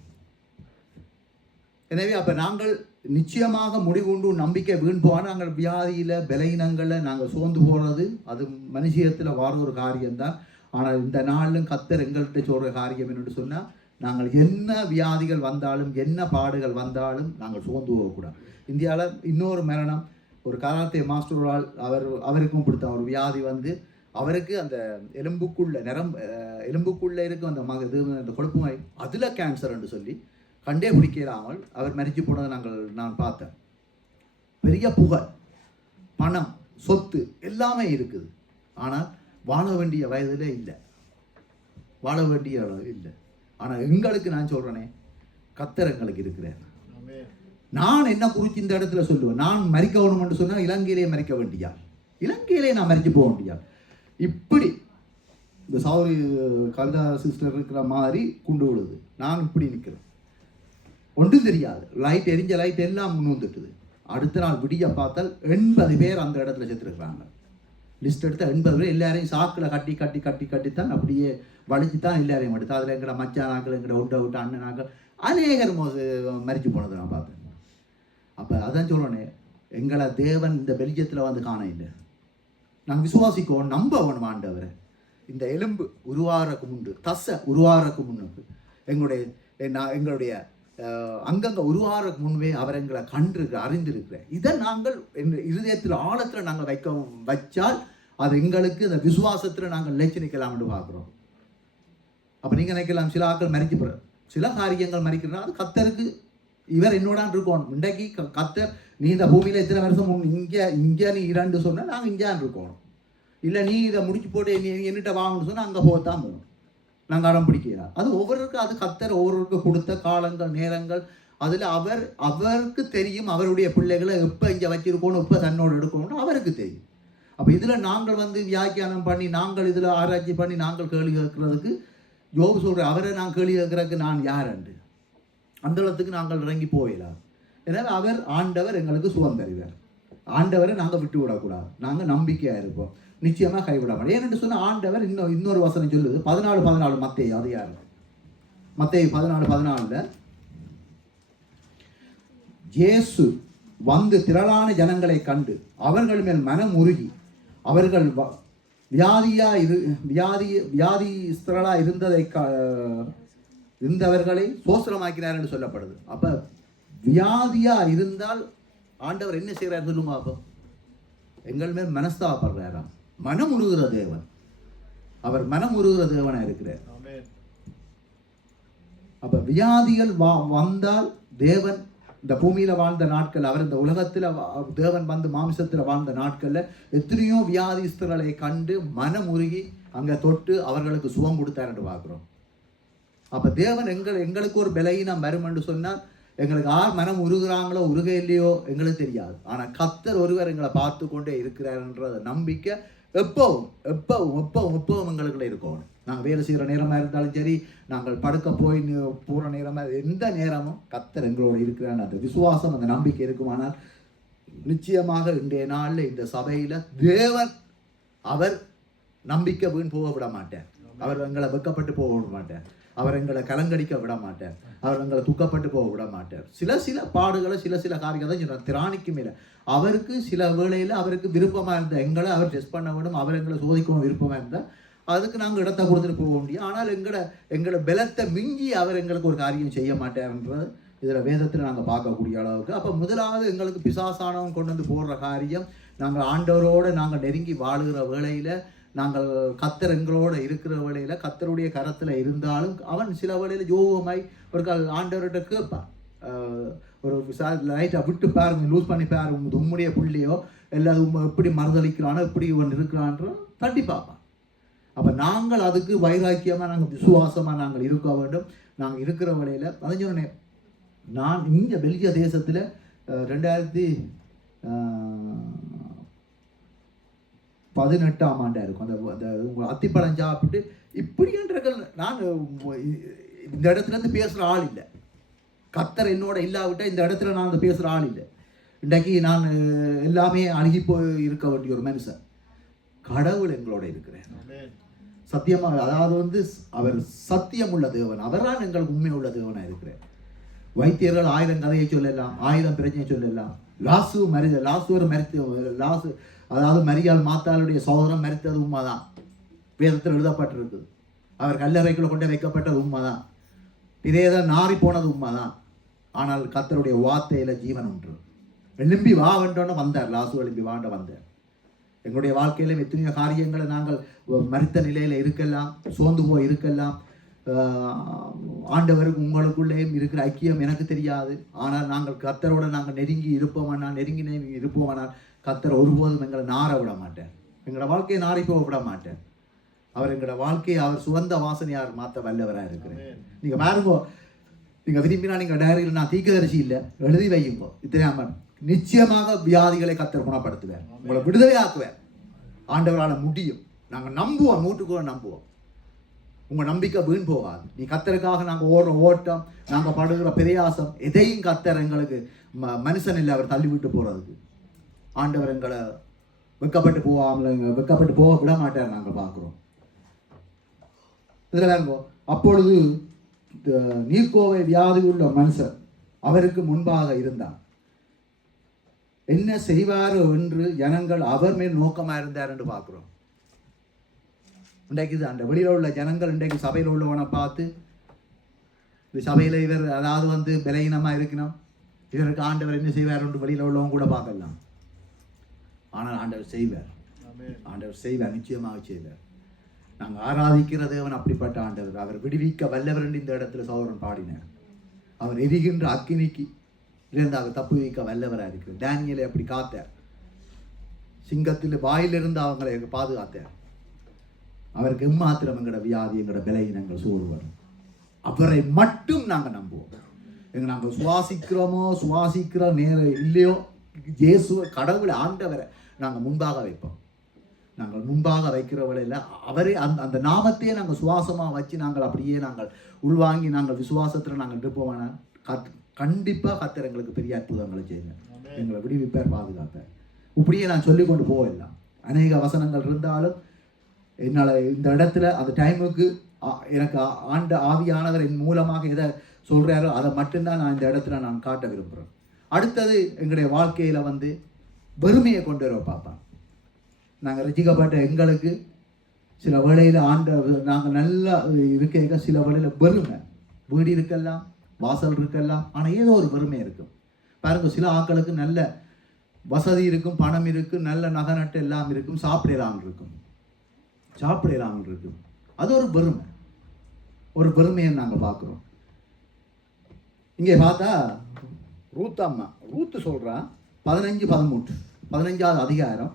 எனவே அப்போ நாங்கள் நிச்சயமாக முடிவுண்டு நம்பிக்கை வீண் போனால் நாங்கள் வியாதியில் பலகீனங்களில் நாங்கள் சோர்ந்து போகிறது அது மனுஷியத்தில் வார ஒரு காரியம்தான். ஆனால் இந்த நாளிலும் கர்த்தர் எங்கள்கிட்ட சொல்கிற காரியம் என்னென்னு சொன்னால், நாங்கள் என்ன வியாதிகள் வந்தாலும் என்ன பாடுகள் வந்தாலும் நாங்கள் சோர்ந்து போகக்கூடாது. இந்தியாவில் இன்னொரு மரணம், ஒரு கராத்தே மாஸ்டரால் அவருக்கும் பிடித்த ஒரு வியாதி அவருக்கு அந்த எலும்புக்குள்ளே இருக்கும் அந்த கொழுப்பு அதில் கேன்சர் என்று சொல்லி கண்டே பிடிக்காமல் அவர் மரிச்சு போனதை நான் பார்த்தேன். பெரிய புகழ், பணம், சொத்து எல்லாமே இருக்குது. ஆனால் வாழ வேண்டிய வயதில் இல்லை, வாழ வேண்டிய அளவு இல்லை. ஆனால் எங்களுக்கு நான் சொல்கிறேனே, கர்த்தர் எங்களுக்கு இருக்கிறேன். நான் என்ன குறித்து இந்த இடத்துல சொல்லுவேன், நான் மறிக்க வேணும்னு சொன்னால் இலங்கையிலே மறிக்க வேண்டியால், இலங்கையிலே நான் மறித்து போக வேண்டியால். இப்படி இந்த சௌரி கவிதா சிஸ்டர் இருக்கிற மாதிரி குண்டு விடுது, நான் இப்படி நிற்கிறேன், ஒன்றும் தெரியாது. லைட் எரிஞ்ச லைட் எல்லாம் முன்னுந்துட்டுது. அடுத்த நாள் விடிய பார்த்தால் 80 பேர் அந்த இடத்துல செத்துருக்குறாங்க. லிஸ்ட் எடுத்தால் 80 பேர் எல்லாரையும் சாக்கில் கட்டித்தான் அப்படியே வலிச்சுத்தான் எல்லாரையும் எடுத்து அதில் எங்கட மச்சானாக்கள், எங்கட ஒட்ட விட்ட அண்ணனாக்கள் அநேகர் மறிச்சு போனதை நான் பார்த்தேன். அப்போ அதான் சொல்லணே, எங்களை தேவன் இந்த பெல்ஜியத்தில் காண இல்லை. நாங்கள் விசுவாசிக்கோம், நம்ப வேணும் ஆண்டவரை. இந்த எலும்பு உருவாரக்கு முண்டு, தசை உருவாரக்கு முன்னுக்கு எங்களுடைய அங்கங்க உருவாரக்கு முன்பே அவர் எங்களை அறிந்திருக்கிறேன். இதை நாங்கள் இருதயத்தில் ஆழத்தில் நாங்கள் வச்சால் அது எங்களுக்கு இந்த விசுவாசத்தில் நாங்கள் நிலைச்சு பார்க்குறோம். அப்போ நீங்கள் நினைக்கலாம், சில ஆட்கள் மறிக்க சில காரியங்கள் மறிக்கிறனா அது கர்த்தருக்கு இவர் என்னோடான் இருக்கணும். இன்றைக்கு கத்தர் நீ இந்த பூமியில் எத்தனை வருஷம் இங்கே நீ 2 சொன்னால் நாங்கள் இங்கேயான் இருக்கணும். இல்லை நீ இதை முடிச்சு போட்டு நீ என்னிட்ட வாங்கணும்னு சொன்னால் அங்கே போகத்தான் போகணும். நாங்கள் அடம் பிடிக்கிறார். அது ஒவ்வொருக்கும் அது கத்தர் ஒவ்வொருக்கு கொடுத்த காலங்கள் நேரங்கள். அதில் அவருக்கு தெரியும் அவருடைய பிள்ளைகளை எப்போ இங்கே வச்சிருக்கணும், எப்போ தன்னோடு எடுக்கணும்னு அவருக்கு தெரியும். அப்போ இதில் நாங்கள் வந்து வியாக்கியானம் பண்ணி நாங்கள் இதில் ஆராய்ச்சி பண்ணி நாங்கள் கேள்வி கேட்கறதுக்கு யோபு சொல்கிற அவரை நான் கேள்வி கேட்கறதுக்கு நான் யாருண்டு அந்த இடத்துக்கு நாங்கள் இறங்கி போயிடலாம். எனவே ஆண்டவர் எங்களுக்கு சுகம் தருவார். ஆண்டவரை நாங்கள் விட்டு விடக்கூடாது. நாங்கள் நம்பிக்கையாக இருப்போம், நிச்சயமாக கைவிட மாட்டோம். ஏன்னு சொன்னால் ஆண்டவர் இன்னொரு வசனம் சொல்லுது 14 மத்தேயு. அது யார்? மத்தேயு 14:14 இயேசு வந்து திரளான ஜனங்களை கண்டு அவர்கள் மேல் மனம் உருகி அவர்கள் வியாதிஸ்தரலா இருந்தவர்களை சோஸ்திரமாக்கினார் என்று சொல்லப்படுது. அப்ப வியாதியா இருந்தால் ஆண்டவர் என்ன செய்கிறார் சொல்லுங்க. அப்போ எங்கள் மேல் மனஸ்தாபப்படுறாராம். மனம் உருகிற தேவன். அவர் மனம் உருகிற தேவனா இருக்கிறார். அப்ப வியாதிகள் வந்தால் தேவன் இந்த பூமியில வாழ்ந்த நாட்கள், அவர் இந்த உலகத்தில் தேவன் வந்து மாமிசத்தில் வாழ்ந்த நாட்களில் எத்தனையோ வியாதிஸ்தர்களை கண்டு மனம் உருகி அங்கே தொட்டு அவர்களுக்கு சுகம் கொடுத்தார் என்று பார்க்குறோம். அப்போ தேவன் எங்களுக்கு ஒரு பலகீனம் வரும் என்று சொன்னால் எங்களுக்கு யார் மனம் உருகுறாங்களோ உருக இல்லையோ எங்களுக்கு தெரியாது. ஆனால் கர்த்தர் ஒருவர் எங்களை பார்த்து கொண்டே இருக்கிறார்ன்ற நம்பிக்கை எப்பவும் எங்களுக்குள்ள இருக்கணும். நாங்கள் வேலை செய்கிற நேரமாக இருந்தாலும் சரி, நாங்கள் படுக்க போகிற நேரமாக எந்த நேரமும் கர்த்தர் எங்களோட இருக்கிறான்னு அந்த விசுவாசம் அந்த நம்பிக்கை இருக்குமானால் நிச்சயமாக இன்றைய நாளில் இந்த சபையில் தேவன் அவர் நம்பிக்கை வீண் போக விட மாட்டார். அவர் எங்களை வெக்கப்பட்டு போக விட மாட்டார். அவர் எங்களை கலங்கடிக்க விட மாட்டார். அவர் எங்களை துக்கப்பட்டு போக விட மாட்டார். சில பாடுகளை சில காரியங்களை திராணிக்கும் இல்லை. அவருக்கு சில வேளையில் அவருக்கு விருப்பமாக இருந்த எங்களை அவர் டெஸ்ட் பண்ண வேண்டும், அவர் எங்களை சோதிக்கணும் விருப்பமாக இருந்தால் அதுக்கு நாங்கள் இடத்தை கொடுத்துட்டு போக முடியும். ஆனால் எங்களை பலத்தை மிஞ்சி அவர் எங்களுக்கு ஒரு காரியம் செய்ய மாட்டார்ன்றது இதில் வேதத்தில் நாங்கள் பார்க்கக்கூடிய அளவுக்கு. அப்போ முதலாவது எங்களுக்கு பிசாசானவன் கொண்டு வந்து போடுற காரியம், நாங்கள் ஆண்டவரோடு நாங்கள் நெருங்கி வாழுகிற வேளையில், நாங்கள் கத்தர் எங்களோட இருக்கிற வேளையில் கத்தருடைய கரத்தில் இருந்தாலும் அவன் சில வேளையில் யோகமாய் ஒரு ஆண்டவர்கிட்ட கேட்பான். ஒரு லைட்டாக விட்டு பாருங்க, லூஸ் பண்ணி பாருங்க, உம்முடைய புள்ளியோ எல்லாரும் எப்படி மறுதளிக்கிறானோ எப்படி இவன் இருக்கிறான்ற தட்டி பார்ப்பான். அப்போ நாங்கள் அதுக்கு வைராக்கியமாக நாங்கள் விசுவாசமாக நாங்கள் இருக்க வேண்டும். நாங்கள் இருக்கிற வேளையில் பதினோடனே நான் இங்கே பெல்ஜிய தேசத்தில் 2018 இருக்கும். அந்த அத்திப்பழம் சாப்பிட்டு இப்படின்றர்கள் நான் இந்த இடத்துலேருந்து பேசுகிற ஆள் இல்லை. கர்த்தர் என்னோட இல்லாவிட்டால் இந்த இடத்துல நான் பேசுகிற ஆள் இல்லை. இன்றைக்கு நான் எல்லாமே அணுகி போய் இருக்க வேண்டிய ஒரு மனுஷன். கடவுள் எங்களோட இருக்கிறேன் சத்தியமாக. அதாவது வந்து அவர் சத்தியம் உள்ள தேவன். அவர்தான் எங்களுக்கு உண்மை உள்ள தேவனாக இருக்கிறேன். வைத்தியர்கள் 1000 கதையை சொல்லலாம், 1000 பிரச்சனையை சொல்லலாம். லாசுவர் மரித்து அதாவது மரியாள் மாத்தாளுடைய சோதரம் மரித்தது உண்மைதான், வேதத்தில் எழுதப்பட்டிருக்குது. அவர் கல்லறைக்குள்ள கொண்டு வைக்கப்பட்டது உண்மைதான். இதேதான் நாரி போனது உண்மைதான். ஆனால் கர்த்தருடைய வார்த்தையில ஜீவன் ஒன்று. எழும்பி வா வேண்டோன்னு வந்தார். லாசு எழும்பி வாண்ட வந்தார். எங்களுடைய வாழ்க்கையிலும் எத்தனையோ காரியங்களை நாங்கள் மரித்த நிலையில் இருக்கலாம், சோர்ந்து போய் இருக்கலாம். ஆண்டவருக்கு உங்களுக்குள்ளேயும் இருக்கிற ஐக்கியம் எனக்கு தெரியாது. ஆனால் நாங்கள் கர்த்தரோட நாங்கள் நெருங்கி இருப்போமானால் கர்த்தர் ஒருபோதும் எங்களை நார விட மாட்டார். எங்களோட வாழ்க்கையை நாரி போக விட மாட்டார். அவர் எங்களோட வாழ்க்கையை அவர் சுகந்த வாசனையார் மாற்ற வல்லவராக இருக்கிறேன். நீங்கள் பாருங்கோ, நீங்கள் விரும்பினா நீங்கள் டைரியில் நான் தீர்க்கதரிசி இல்லை எழுதி வையுங்கோ. இத்தனை நிச்சயமாக வியாதிகளை கர்த்தர் குணப்படுத்துவார், உங்களை விடுதலை ஆக்குவார். ஆண்டவரால் முடியும். நாங்கள் நம்புவோம், 100% நம்புவோம். உங்கள் நம்பிக்கை வீண் போகாது. நீ கர்த்தருக்காக நாங்கள் ஓடுற ஓட்டம், நாங்கள் படுகிற பிரயாசம் எதையும் கர்த்தர் எங்களுக்கு மனுஷன் இல்லை அவர் தள்ளிவிட்டு போகிறதுக்கு. ஆண்டவர் எங்களை வெக்கப்பட்டு போக விட மாட்டார். நாங்கள் பார்க்குறோம். இதில் வேறுங்கோ, அப்பொழுது நீர்க்கோவை வியாதி உள்ள மனுஷர் அவருக்கு முன்பாக இருந்தார். என்ன செய்வாரோ என்று ஜனங்கள் அவர் மேல் நோக்கமாக இருந்தார் என்று பார்க்குறோம். இன்றைக்கு அந்த வெளியில் உள்ள ஜனங்கள் இன்றைக்கு சபையில் உள்ளவனை பார்த்து இந்த சபையில் இவர் அதாவது வந்து பலகீனமாக இருக்கணும், இவருக்கு ஆண்டவர் என்ன செய்வார் என்று வெளியில் உள்ளவங்க கூட பார்க்கலாம். ஆனால் ஆண்டவர் செய்வார். ஆண்டவர் செய்வார், நிச்சயமாக செய்வார். நாங்கள் ஆராதிக்கிற தேவன் அப்படிப்பட்ட ஆண்டவர். அவர் விடுவிக்க வல்லவர் என்று இந்த இடத்துல சகோதரன் பாடினார். அவர் எரிகின்ற அக்கினிக்கு இருந்து அவர் தப்பு வைக்க வல்லவராக இருக்கிறார். டேனியலை அப்படி காத்தார். சிங்கத்தில் வாயிலிருந்து அவங்களை பாதுகாத்தார். அவருக்கு எம்மாத்திரம் எங்களோட வியாதி, எங்களோட பலவீனங்கள் சோறு வரும். அவரை மட்டும் நாங்கள் நம்புவோம். நாங்கள் சுவாசிக்கிறோம் நேரம் இல்லையோ, இயேசுவை கடவுளை ஆண்டவரை நாங்கள் முன்பாக வைப்போம். நாங்கள் முன்பாக வைக்கிறவளையில் அவரே அந்த நாமத்தையே நாங்கள் சுவாசமாக வச்சு நாங்கள் அப்படியே நாங்கள் உள்வாங்கி நாங்கள் விசுவாசத்தில் நாங்கள் இருப்போம்னா கண்டிப்பாக கர்த்தர் எங்களுக்கு பெரிய அற்புதங்களை செய்யுங்க. எங்களை விடுவிப்பார், பாதுகாப்பார். இப்படியே நான் சொல்லி கொண்டு போகலாம். அநேக வசனங்கள் இருந்தாலும் என்னால் இந்த இடத்துல அந்த டைமுக்கு எனக்கு ஆவியானவர் என் மூலமாக எதை சொல்கிறாரோ அதை மட்டும்தான் நான் இந்த இடத்துல நான் காட்ட விரும்புகிறேன். அடுத்தது எங்களுடைய வாழ்க்கையில் வந்து வெறுமையை கொண்டு வர பார்ப்பேன். நாங்கள் ரசிக்கப்பட்ட எங்களுக்கு சில வேளையில் நாங்கள் நல்லா இருக்க, சில வேளையில் வெறுமை. வீடு இருக்கலாம், வாசல் இருக்கலாம், ஆனால் ஏதோ ஒரு வெறுமை இருக்கும். பாருங்க, சில ஆட்களுக்கு நல்ல வசதி இருக்கும், பணம் இருக்கும், நல்ல நகை நட்டு எல்லாம் இருக்கும், சாப்பிடலாமல் இருக்கும். அது ஒரு வெறுமையை நாங்கள் பார்க்குறோம். இங்கே பார்த்தா ரூத்து சொல்கிறா 15:13 அதிகாரம்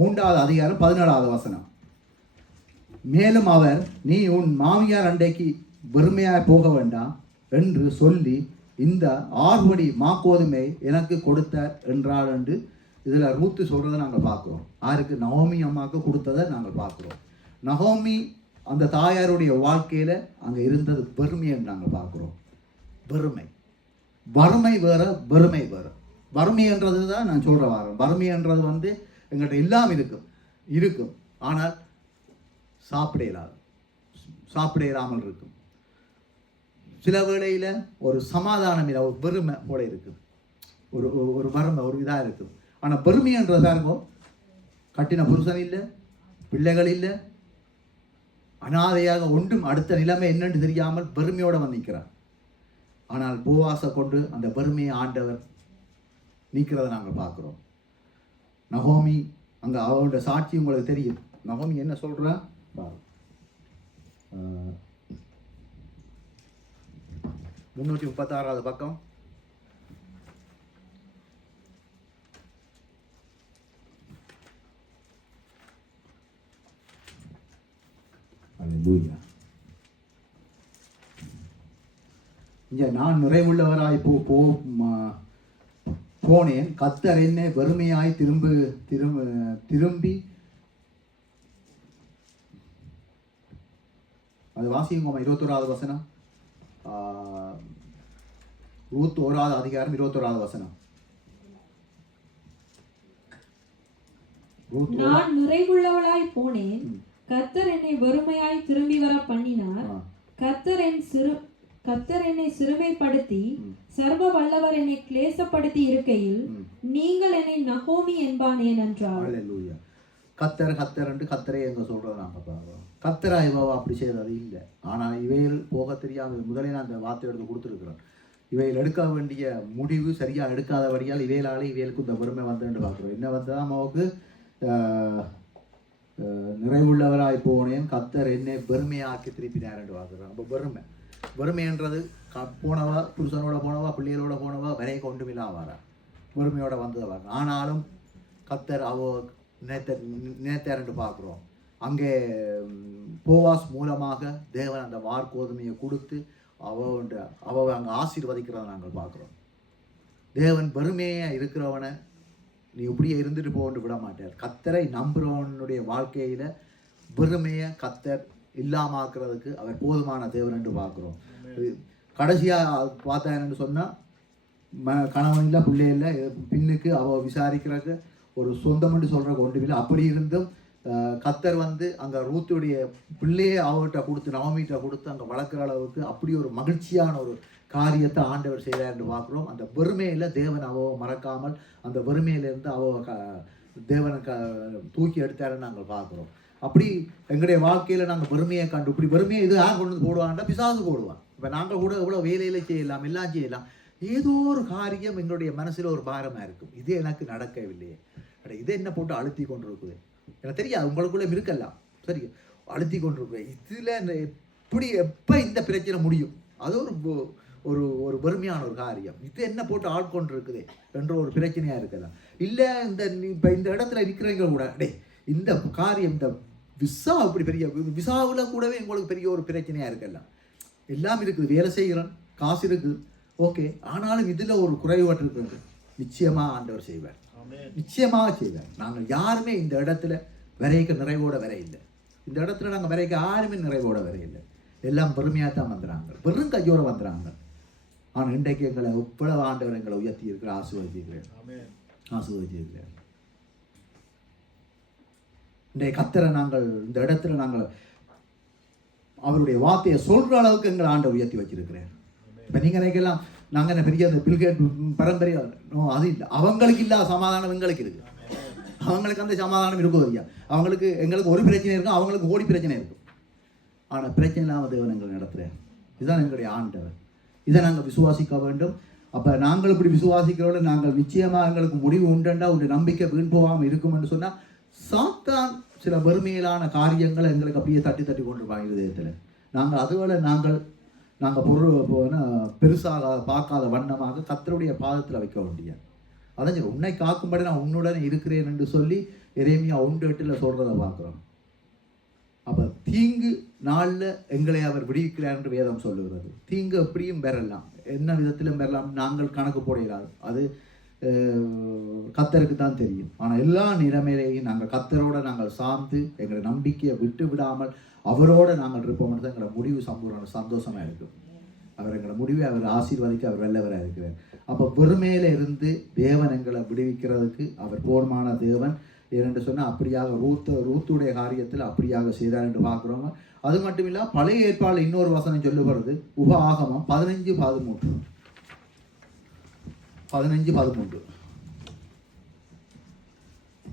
3வது அதிகாரம் 17வது வசனம். மேலும் அவர், நீ உன் மாமியார் அண்டைக்கு வெறுமையாய் போக வேண்டாம் என்று சொல்லி இந்த 6 படி மாக்கோதுமை எனக்கு கொடுத்தார் என்றாள் என்று இதில் ரூத்து சொல்கிறத நாங்கள் பார்க்குறோம். யாருக்கு? நகோமி அம்மாவுக்கு கொடுத்ததை நாங்கள் பார்க்குறோம். நகோமி அந்த தாயாருடைய வாழ்க்கையில் அங்கே இருந்தது வெறுமையை நாங்கள் பார்க்குறோம். வறுமை வேறு, வெறுமை வேறு. வறுமைன்றது தான் நான் சொல்கிற வாரம். வறுமைன்றது வந்து எங்கள்கிட்ட எல்லாம் இருக்கும், ஆனால் சாப்பிட இல்லாமல் இருக்கும். சில வேளையில் ஒரு சமாதானம் இல்லை, ஒரு வெறுமை போல இருக்குது, ஒரு வறுமை, ஒரு இதாக இருக்குது. ஆனால் வெறுமைன்றது இருக்கும், கட்டின புருஷன் இல்லை, பிள்ளைகள் இல்லை, அனாதையாக ஒன்றும் அடுத்த நிலைமை என்னென்று தெரியாமல் வெறுமையோடு வந்து நிற்கிறார். ஆனால் போவாசை கொண்டு அந்த வெறுமையை ஆண்டவர் நீக்கிறத நாங்கள் பார்க்குறோம். நகோமி அங்கே அவரோட சாட்சி உங்களுக்கு தெரியும். நகோமி என்ன சொல்கிறா? 336வது பக்கம். அல்லேலூயா. இங்கே நான் நிறைவுள்ளவராய் போனேன், கர்த்தர் என்னை வெறுமையாய் திரும்பி அது வாசிங்கம்மா. 21வது வசனம், ரூத் 1வது அதிகாரம் 21வது வசனம். நான் நிறைவுள்ளவளாய் போனேன், கர்த்தர் என்னை வெறுமையாய் திரும்பி வர பண்ணினார். கர்த்தர் என்னை சிறுமைப்படுத்தி சர்வ வல்லவர் என்னை கிளேசப்படுத்தி இருக்கையில் நீங்கள் என்னை நகோமி என்பானேன் என்றார். அல்லேலூயா. கர்த்தர் என்று கர்த்தரை எங்க சொல்றோம் நாங்க பார்க்கிறோம். கர்த்தரா இவ அப்படி செய்தது இல்லை. ஆனால் இவையில் போக தெரியாமல் முதலே நான் அந்த வார்த்தை எடுத்து கொடுத்துருக்கிறேன். இவையில் எடுக்க வேண்டிய முடிவு சரியா எடுக்காதபடியால் இவைகளுக்கு இந்த வெறுமை வந்தேன்னு பார்க்குறோம். என்ன வந்ததான் அவனுக்கு நிறைவுள்ளவராய் போனேன், கர்த்தர் என்னை வெறுமையாக்கி திருப்பினார் என்று பார்க்குறோம். அப்போ வெறுமைன்றது போனவா, புருஷனோட போனவா, பிள்ளைகளோட போனவா, வரை கொண்டு இல்லாவாரா வெறுமையோட வந்ததவா. ஆனாலும் கர்த்தர் நினைத்தார் என்று பார்க்குறோம். அங்கே போவாஸ் மூலமாக தேவன் அந்த வார்கோதுமையை கொடுத்து அவ அங்கே ஆசீர்வதிக்கிறத நாங்கள் பார்க்குறோம். தேவன் வெறுமையாக இருக்கிறவனை நீ இப்படியே இருந்துட்டு போகண்டு விட மாட்டார். கர்த்தரை நம்புகிறவனுடைய வாழ்க்கையில் வெறுமையை கர்த்தர் இல்லாமாக்குறதுக்கு அவர் போதுமான தேவன் என்று பார்க்குறோம். கடைசியாக பார்த்தா என்னன்னு சொன்னால் கணவன் இல்லை, பிள்ளை இல்லை, பின்னுக்கு அவள் விசாரிக்கிறதுக்கு ஒரு சொந்தம்னு சொல்கிற ஒன்றுமில்லை. அப்படி இருந்தும் கர்த்தர் வந்து அங்கே ரூத்துடைய பிள்ளையை அவர்கிட்ட கொடுத்து, நவமிகிட்ட கொடுத்து அங்கே வளர்க்குற அளவுக்கு அப்படி ஒரு மகிழ்ச்சியான ஒரு காரியத்தை ஆண்டவர் செய்கிறார் என்று பார்க்குறோம். அந்த வெறுமையில் தேவன் மறக்காமல் அந்த வெறுமையிலேருந்து தேவனை தூக்கி எடுத்தாருன்னு நாங்கள் பார்க்குறோம். அப்படி எங்களுடைய வாழ்க்கையில் நாங்கள் வெறுமையை கண்டு, இப்படி வெறுமையை இது யார் கொண்டு வந்து போடுவாங்கன்னா பிசாசு போடுவான். இப்போ நாங்கள் கூட எவ்வளோ வேலையில் செய்யலாம், எல்லாம் செய்யலாம், ஏதோ ஒரு காரியம் எங்களுடைய மனசில் ஒரு பாரமாக இருக்கும். இது எனக்கு நடக்கவில்லையே, இதை என்ன போட்டு அழுத்தி கொண்டு இருக்குது, எனக்கு தெரியாது, உங்களுக்குள்ளே இருக்கலாம், சரி, அழுத்தி கொண்டு இருக்குது, இதில் எப்படி எப்போ இந்த பிரச்சனை முடியும், அது ஒரு ஒரு வெறுமையான ஒரு காரியம். இது என்ன போட்டு ஆட்கொண்டு இருக்குது என்ற ஒரு பிரச்சனையாக இருக்கலாம். இல்லை இப்போ இந்த இடத்துல நிற்கிறவங்க கூட இந்த காரியம் இந்த விசா அப்படி பெரிய விசாவில் கூடவே உங்களுக்கு பெரிய ஒரு பிரச்சனையாக இருக்கலாம். எல்லாம் இருக்குது, வேலை செய்கிறோம், காசு இருக்குது, ஓகே. ஆனாலும் இதில் ஒரு குறைபாடு இருக்குது. நிச்சயமாக ஆண்டவர் செய்வார், நிச்சயமாக செய்வார். நாங்கள் யாருமே இந்த இடத்துல விரைக்க நிறைவோட வர இல்லை. இந்த இடத்துல நாங்கள் விரைக்க யாருமே நிறைவோட வர இல்லை. எல்லாம் பெருமையாக தான் வந்துடுறாங்க, வெறும் கையோடு வந்துடுறாங்க. ஆனால் இன்றைக்கு எங்களை இவ்வளவு ஆண்டவர் எங்களை உயர்த்தி இருக்கிற ஆசீர்வதிச்சிருக்கிறார். இன்றைய கர்த்தரை நாங்கள் இந்த இடத்துல நாங்கள் அவருடைய வார்த்தையை சொல்கிற அளவுக்கு எங்களை ஆண்டவர் உயர்த்தி வச்சிருக்கிறார். இப்போ நீங்கள் நினைக்கலாம் நாங்கள் என்ன பெரிய அந்த பில்கேட் பரம்பரையா? அது இல்லை. அவங்களுக்கு இல்லாத சமாதானம் எங்களுக்கு இருக்குது. அவங்களுக்கு அந்த சமாதானம் இருக்கும் ஐயா. அவங்களுக்கு எங்களுக்கு ஒரு பிரச்சனை இருக்கும், அவங்களுக்கு ஓடி பிரச்சனை இருக்கும். ஆனால் பிரச்சனை இல்லாமல் தேவன் எங்களை நடத்துகிறார். இதுதான் எங்களுடைய ஆண்டவர். இதை நாங்கள் விசுவாசிக்க வேண்டும். அப்போ நாங்கள் இப்படி விசுவாசிக்கிறோட நாங்கள் நிச்சயமாக எங்களுக்கு முடிவு உண்டா ஒரு நம்பிக்கை வீண் போகாமல் இருக்கும்னு சொன்னால் சாத்தான் சில வறுமையிலான காரியங்களை எங்களுக்கு அப்படியே தட்டி தட்டி கொண்டிருப்பாங்க இதயத்தில். நாங்கள் அதுவேளை நாங்கள் பொருள் பெருசாக பார்க்காத வண்ணமாக கர்த்தருடைய பாதத்தில் வைக்க வேண்டிய அதான் சரி, உன்னை காக்கும்படி நான் உன்னுடன் இருக்கிறேன் என்று சொல்லி எரேமியா 1:8 சொல்கிறத பார்க்குறோம். அப்போ தீங்கு நாளில் எங்களை அவர் விடுவிக்கிறார் என்று வேதம் சொல்லுகிறது. தீங்கு எப்படியும் பெறலாம், என்ன விதத்திலும் பெறலாம், நாங்கள் கணக்கு போடையிடாது. அது கர்த்தருக்கு தான் தெரியும். ஆனால் எல்லா நிலைமையிலையும் நாங்கள் கர்த்தரோட நாங்கள் சார்ந்து எங்களை நம்பிக்கையை விட்டு விடாமல் அவரோடு நாங்கள் இருப்போம் தான் எங்களை முடிவு சம்பூர்ண சந்தோஷமாக இருக்கும். அவர் எங்களை முடிவை அவர் ஆசீர்வதிக்க அவர் வல்லவராக இருக்கிறார். அப்போ வெறுமையில இருந்து தேவன் எங்களை விடுவிக்கிறதுக்கு அவர் போர்மான தேவன். ஏனென்று சொன்னால் அப்படியாக ரூத்துடைய காரியத்தில் அப்படியாக செய்தார் என்று பார்க்குறோங்க. அது மட்டும் இல்லை, பழைய ஏற்பாடு இன்னொரு வசனம் சொல்லுகிறது. உபாகமம் 15:13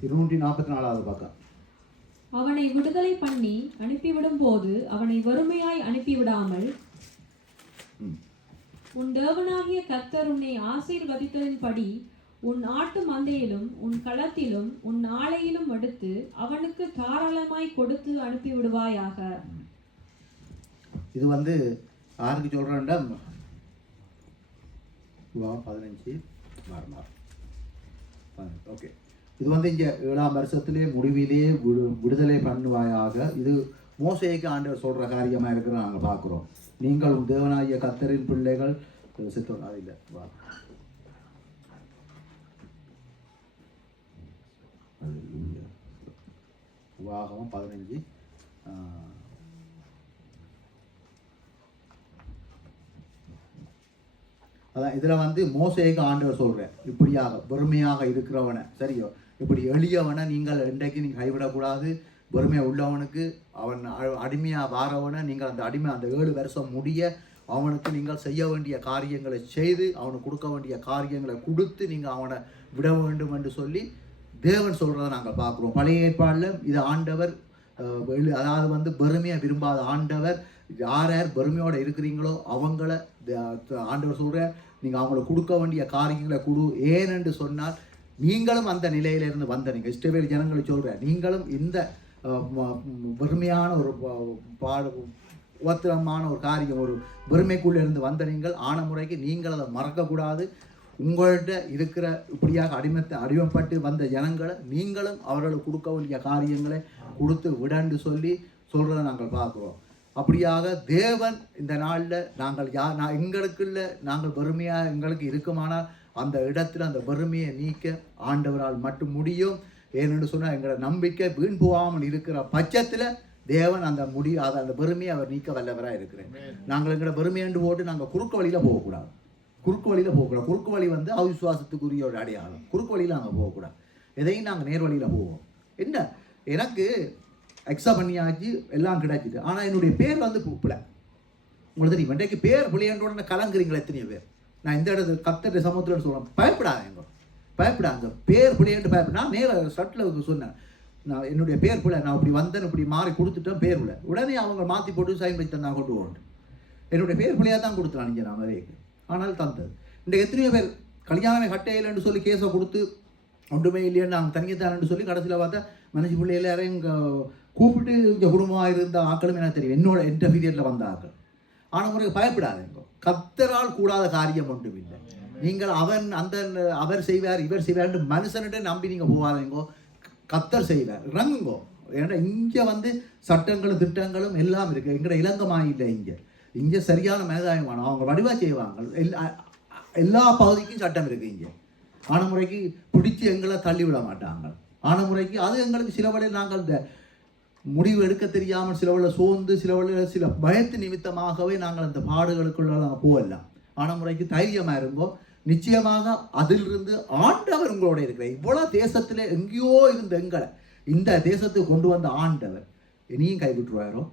244 பக்கம். அவனை விடுதலை பண்ணி அனுப்பிவிடும் போது அவனை வறுமையாய் அனுப்பிவிடாமல் உன் தேவனாகிய கர்த்தர் உன்னை ஆசீர்வதித்ததின்படி உன் ஆட்டு மந்தையிலும் உன் களத்திலும் உன் ஆலையிலும் எடுத்து அவனுக்கு தாராளமாய் கொடுத்து அனுப்பிவிடுவாயாக. இது யாருக்கு சொல்றேன்டா? 15 ஓகே. இது இங்கே 7ஆம் வருஷத்திலே முடிவிலே விடுதலை பண்ணுவாயாக. இது மோசேக்கு ஆண்டவர் சொல்கிற காரியமாக இருக்கிற நாங்கள் பார்க்குறோம். நீங்கள் உன் தேவனாகிய கர்த்தரின் பிள்ளைகள் சித்தம் அது இல்லை. உபாகமம் 15 அதான் இதில் மோசேக்கு ஆண்டவர் சொல்கிறேன், இப்படியாக வெறுமையாக இருக்கிறவனை, சரியோ, இப்படி எளியவனை நீங்கள் இன்றைக்கு நீங்கள் கைவிடக்கூடாது. வறுமையாக உள்ளவனுக்கு அவன் அடிமையாக வாரவனை நீங்கள் அந்த 7 வருஷம் முடிய அவனுக்கு நீங்கள் செய்ய வேண்டிய காரியங்களை செய்து அவனுக்கு கொடுக்க வேண்டிய காரியங்களை கொடுத்து நீங்கள் அவனை விட வேண்டும் என்று சொல்லி தேவன் சொல்கிறத நாங்கள் பார்க்குறோம். பழைய ஏற்பாடில் இது ஆண்டவர் அதாவது வெறுமையாக விரும்பாத ஆண்டவர். யார் யார் பெருமையோடு இருக்கிறீங்களோ அவங்கள ஆண்டவர் சொல்கிற நீங்கள் அவங்களுக்கு கொடுக்க வேண்டிய காரியங்களை கொடு. ஏனென்று சொன்னால் நீங்களும் அந்த நிலையிலிருந்து வந்த நீங்கள் இஸ்ரவேல் ஜனங்களை சொல்கிற நீங்களும் இந்த வெறுமையான ஒரு உபத்திரமான ஒரு காரியம், ஒரு வெறுமைக்குள்ளே இருந்து வந்த நீங்கள் ஆன முறைக்கு நீங்கள் அதை மறக்கக்கூடாது. உங்கள்கிட்ட இருக்கிற இப்படியாக அடிமைப்பட்டு வந்த ஜனங்களை நீங்களும் அவர்களுக்கு கொடுக்க வேண்டிய காரியங்களை கொடுத்து விடன்னு சொல்லி சொல்கிறத நாங்கள் பார்க்குறோம். அப்படியாக தேவன் இந்த நாளில் நாங்கள் எங்களுக்குள்ள நாங்கள் வறுமையாக எங்களுக்கு இருக்குமானால் அந்த இடத்துல அந்த வறுமையை நீக்க ஆண்டவரால் மட்டும் முடியும். ஏனென்று சொன்னால் எங்களோட நம்பிக்கை வீண் போகாமல் இருக்கிற பட்சத்தில் தேவன் அந்த அந்த வறுமையை அவர் நீக்க வல்லவராக இருக்கிறேன். நாங்கள் எங்களோட வறுமையண்டு போட்டு நாங்கள் குறுக்கு வழியில் போகக்கூடாது. குறுக்கு வழி அவிசுவாசத்துக்குரிய ஒரு அடையாளம். குறுக்கு வழியில் நாங்கள் போகக்கூடாது. எதையும் நாங்கள் நேர் வழியில் போவோம். என்ன எனக்கு எக்ஸாம் பண்ணியாச்சு, எல்லாம் கிடைச்சிது, ஆனால் என்னுடைய பேர் பிள்ளை. உங்களுக்கு தெரியும், இன்றைக்கு பேர் பிள்ளையன்றோட கலங்குறீங்களா எத்தனையோ பேர்? நான் இந்த இடத்துல கர்த்தருடைய சமூகத்தில் சொல்கிறேன், பயப்படாங்க பேர் பிள்ளையன்று பயப்பட. நான் நேரில் சட்டில் சொன்னேன், நான் என்னுடைய பேர் பிள்ளை, நான் இப்படி வந்தேன், இப்படி மாறி கொடுத்துட்டேன் பேர் பிள்ளை. உடனே அவங்க மாற்றி போட்டு சைன் வச்சு தந்தான் கொண்டு போகணும். என்னுடைய பேர் பிள்ளையாக தான் கொடுத்துறான் இங்கே நான் நிறையக்கு. ஆனால் தந்தது இன்றைக்கு எத்தனையோ பேர் கல்யாணமே கட்டையில்னு சொல்லி கேஸை கொடுத்து ஒன்றுமே இல்லைன்னு நாங்கள் தனியத்தானு சொல்லி கடைசியில் பார்த்தா மனுஷி பிள்ளைகள் யாரையும் கூப்பிட்டு இங்கே குடும்பமாக இருந்த ஆக்களும் எனக்கு தெரியும், என் பீரியடில் வந்த ஆக்கள். ஆனால் முறைக்கு பயப்படாதீங்க. கர்த்தரால் கூடாத காரியம் ஒன்றும் இல்லை. நீங்கள் அவர் செய்வார் இவர் செய்வார் மனுஷன்கிட்ட நம்பி நீங்கள் போவாதீங்கோ. கர்த்தர் செய்வார், இறங்குங்கோ. ஏன்னா இங்கே சட்டங்களும் திட்டங்களும் எல்லாம் இருக்குது. எங்கட இலங்கமாக இல்லை. இங்கே சரியான மேதாயமான அவங்க வடிவாக செய்வாங்க. எல்லா பகுதிக்கும் சட்டம் இருக்குது. இங்கே ஆனமுறைக்கு பிடிச்சி எங்களை தள்ளி விட மாட்டாங்க. ஆனமுறைக்கு அது எங்களுக்கு சில வழியில் நாங்கள் இந்த முடிவு எடுக்க தெரியாமல் சில வழியில் சோர்ந்து சில வழியில் சில பயத்து நிமித்தமாகவே நாங்கள் அந்த பாடுகளுக்குள்ள நாங்கள் போகலாம். ஆனமுறைக்கு தைரியமாக இருங்கோ. நிச்சயமாக அதிலிருந்து ஆண்டவர் உங்களோட இருக்கிறார். இவ்வளோ தேசத்தில் எங்கேயோ இருந்த எங்களை இந்த தேசத்துக்கு கொண்டு வந்த ஆண்டவர் இனியும் கைவிட்டுருவாரோ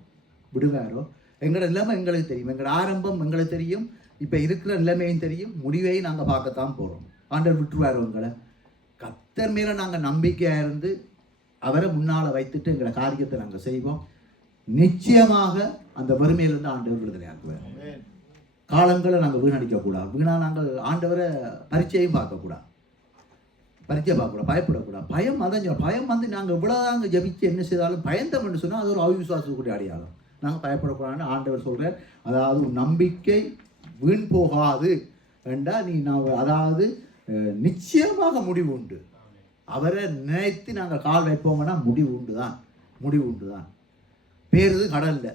விடுவாரோ? எங்களோட நிலைமை எங்களுக்கு தெரியும். எங்களோட ஆரம்பம் எங்களுக்கு தெரியும். இப்போ இருக்கிற நிலைமையும் தெரியும். முடிவையும் நாங்கள் பார்க்கத்தான் போகிறோம். ஆண்டவர் விட்டுருவாரோ எங்களை? கர்த்தர் மேலே நாங்கள் நம்பிக்கையாக இருந்து அவரை முன்னால் வைத்துட்டு எங்களை காரியத்தை நாங்கள் செய்வோம். நிச்சயமாக அந்த வறுமையிலிருந்து ஆண்டவர் விடுதலையாக்குவார். காலங்களை நாங்கள் வீணடிக்கக்கூடாது. வீணாக நாங்கள் ஆண்டவரை பரீட்சையும் பார்க்கக்கூடாது. பரீட்சை பார்க்கக்கூடாது, பயப்படக்கூடாது. பயம் பயம் நாங்கள் இவ்வளோதாங்க ஜபிச்சு என்ன செய்தாலும் பயந்தோம்னு சொன்னால் அது ஒரு அவிசுவாசத்துக்குரிய அடையாளம். நாங்கள் பயப்படக்கூடாதுன்னு ஆண்டவர் சொல்கிறார். அதாவது நம்பிக்கை வீண் போகாது என்றால் அதாவது நிச்சயமாக முடிவு உண்டு. அவரை நினைத்து நாங்கள் கால் வைப்போம்னா முடிவு உண்டு தான். பேருது கடல்ல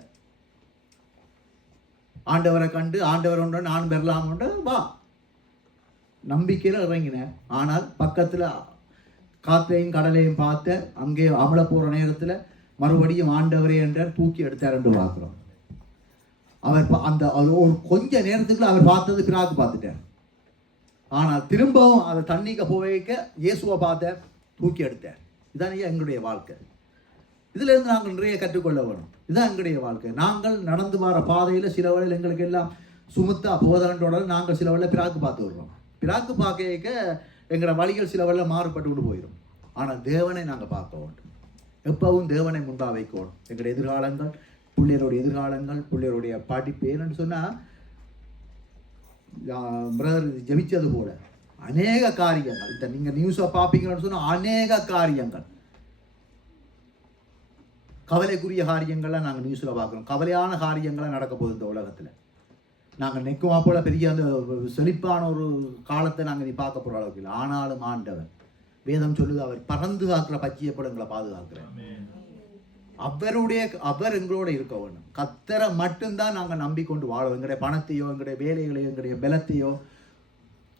ஆண்டவரை கண்டு ஆண்டவர் ஒன்று நான் பெறலாம் வா நம்பிக்கையில் இறங்கினேன். ஆனால் பக்கத்தில் காற்றையும் கடலையும் பார்த்த அங்கே அமல போகிற நேரத்தில் மறுபடியும் ஆண்டவரே என்றார், தூக்கி எடுத்தார் என்று பார்க்குறோம். அவர் அந்த ஒரு கொஞ்ச நேரத்துக்குள்ள அவர் பார்த்தது பிராக்கு பார்த்துட்டார். ஆனால் திரும்பவும் அதை தண்ணிக்கு போய்க்க இயேசுவை பார்த்தார், தூக்கி எடுத்தார். இதான் எங்களுடைய வாழ்க்கை. இதிலிருந்து நாங்கள் நிறைய கற்றுக்கொள்ள வேணும். இதுதான் எங்களுடைய வாழ்க்கை. நாங்கள் நடந்து வர பாதையில் சில வேளையில் எங்களுக்கு எல்லாம் சுமத்தா போதனோட நாங்கள் சில வேளையில் பிராக்கு பார்த்து வருவோம். பிராக்கு பார்க்க எங்களோட வழிகள் சில வேளையில் மாறுபட்டு கொண்டு போயிடும். ஆனால் தேவனை நாங்கள் பார்க்க வேண்டும். எப்பவும் தேவனை முன்பா வைக்கணும். எங்களுடைய எதிர்காலங்கள், பிள்ளைகளுடைய எதிர்காலங்கள், பிள்ளைகளுடைய படிப்பு. ஏன்னு சொன்னால் பிரதர் ஜெபிச்சது போல அநேக காரியங்கள், இந்த நீங்கள் நியூஸை பார்ப்பீங்கன்னு சொன்னால் அநேக காரியங்கள், கவலைக்குரிய காரியங்கள்லாம் நாங்கள் நியூஸில் பார்க்குறோம். கவலையான காரியங்கள்லாம் நடக்க போகுது இந்த உலகத்தில். நாங்கள் நெக்குமா போல பெரிய அந்த செழிப்பான ஒரு காலத்தை நாங்கள் நீ பார்க்க போகிற அளவுக்கு இல்லை. ஆனாலும் ஆண்டவர் வேதம் சொல்லுது, அவர் பறந்து காக்கிற பச்சையப்பட எங்களை பாதுகாக்கிறேன். அவர் எங்களோட இருக்க வேணும். கர்த்தரை மட்டும்தான் நாங்கள் நம்பிக்கொண்டு வாழோம். எங்களுடைய பணத்தையோ எங்களுடைய வேலைகளையோ எங்களுடைய பலத்தையோ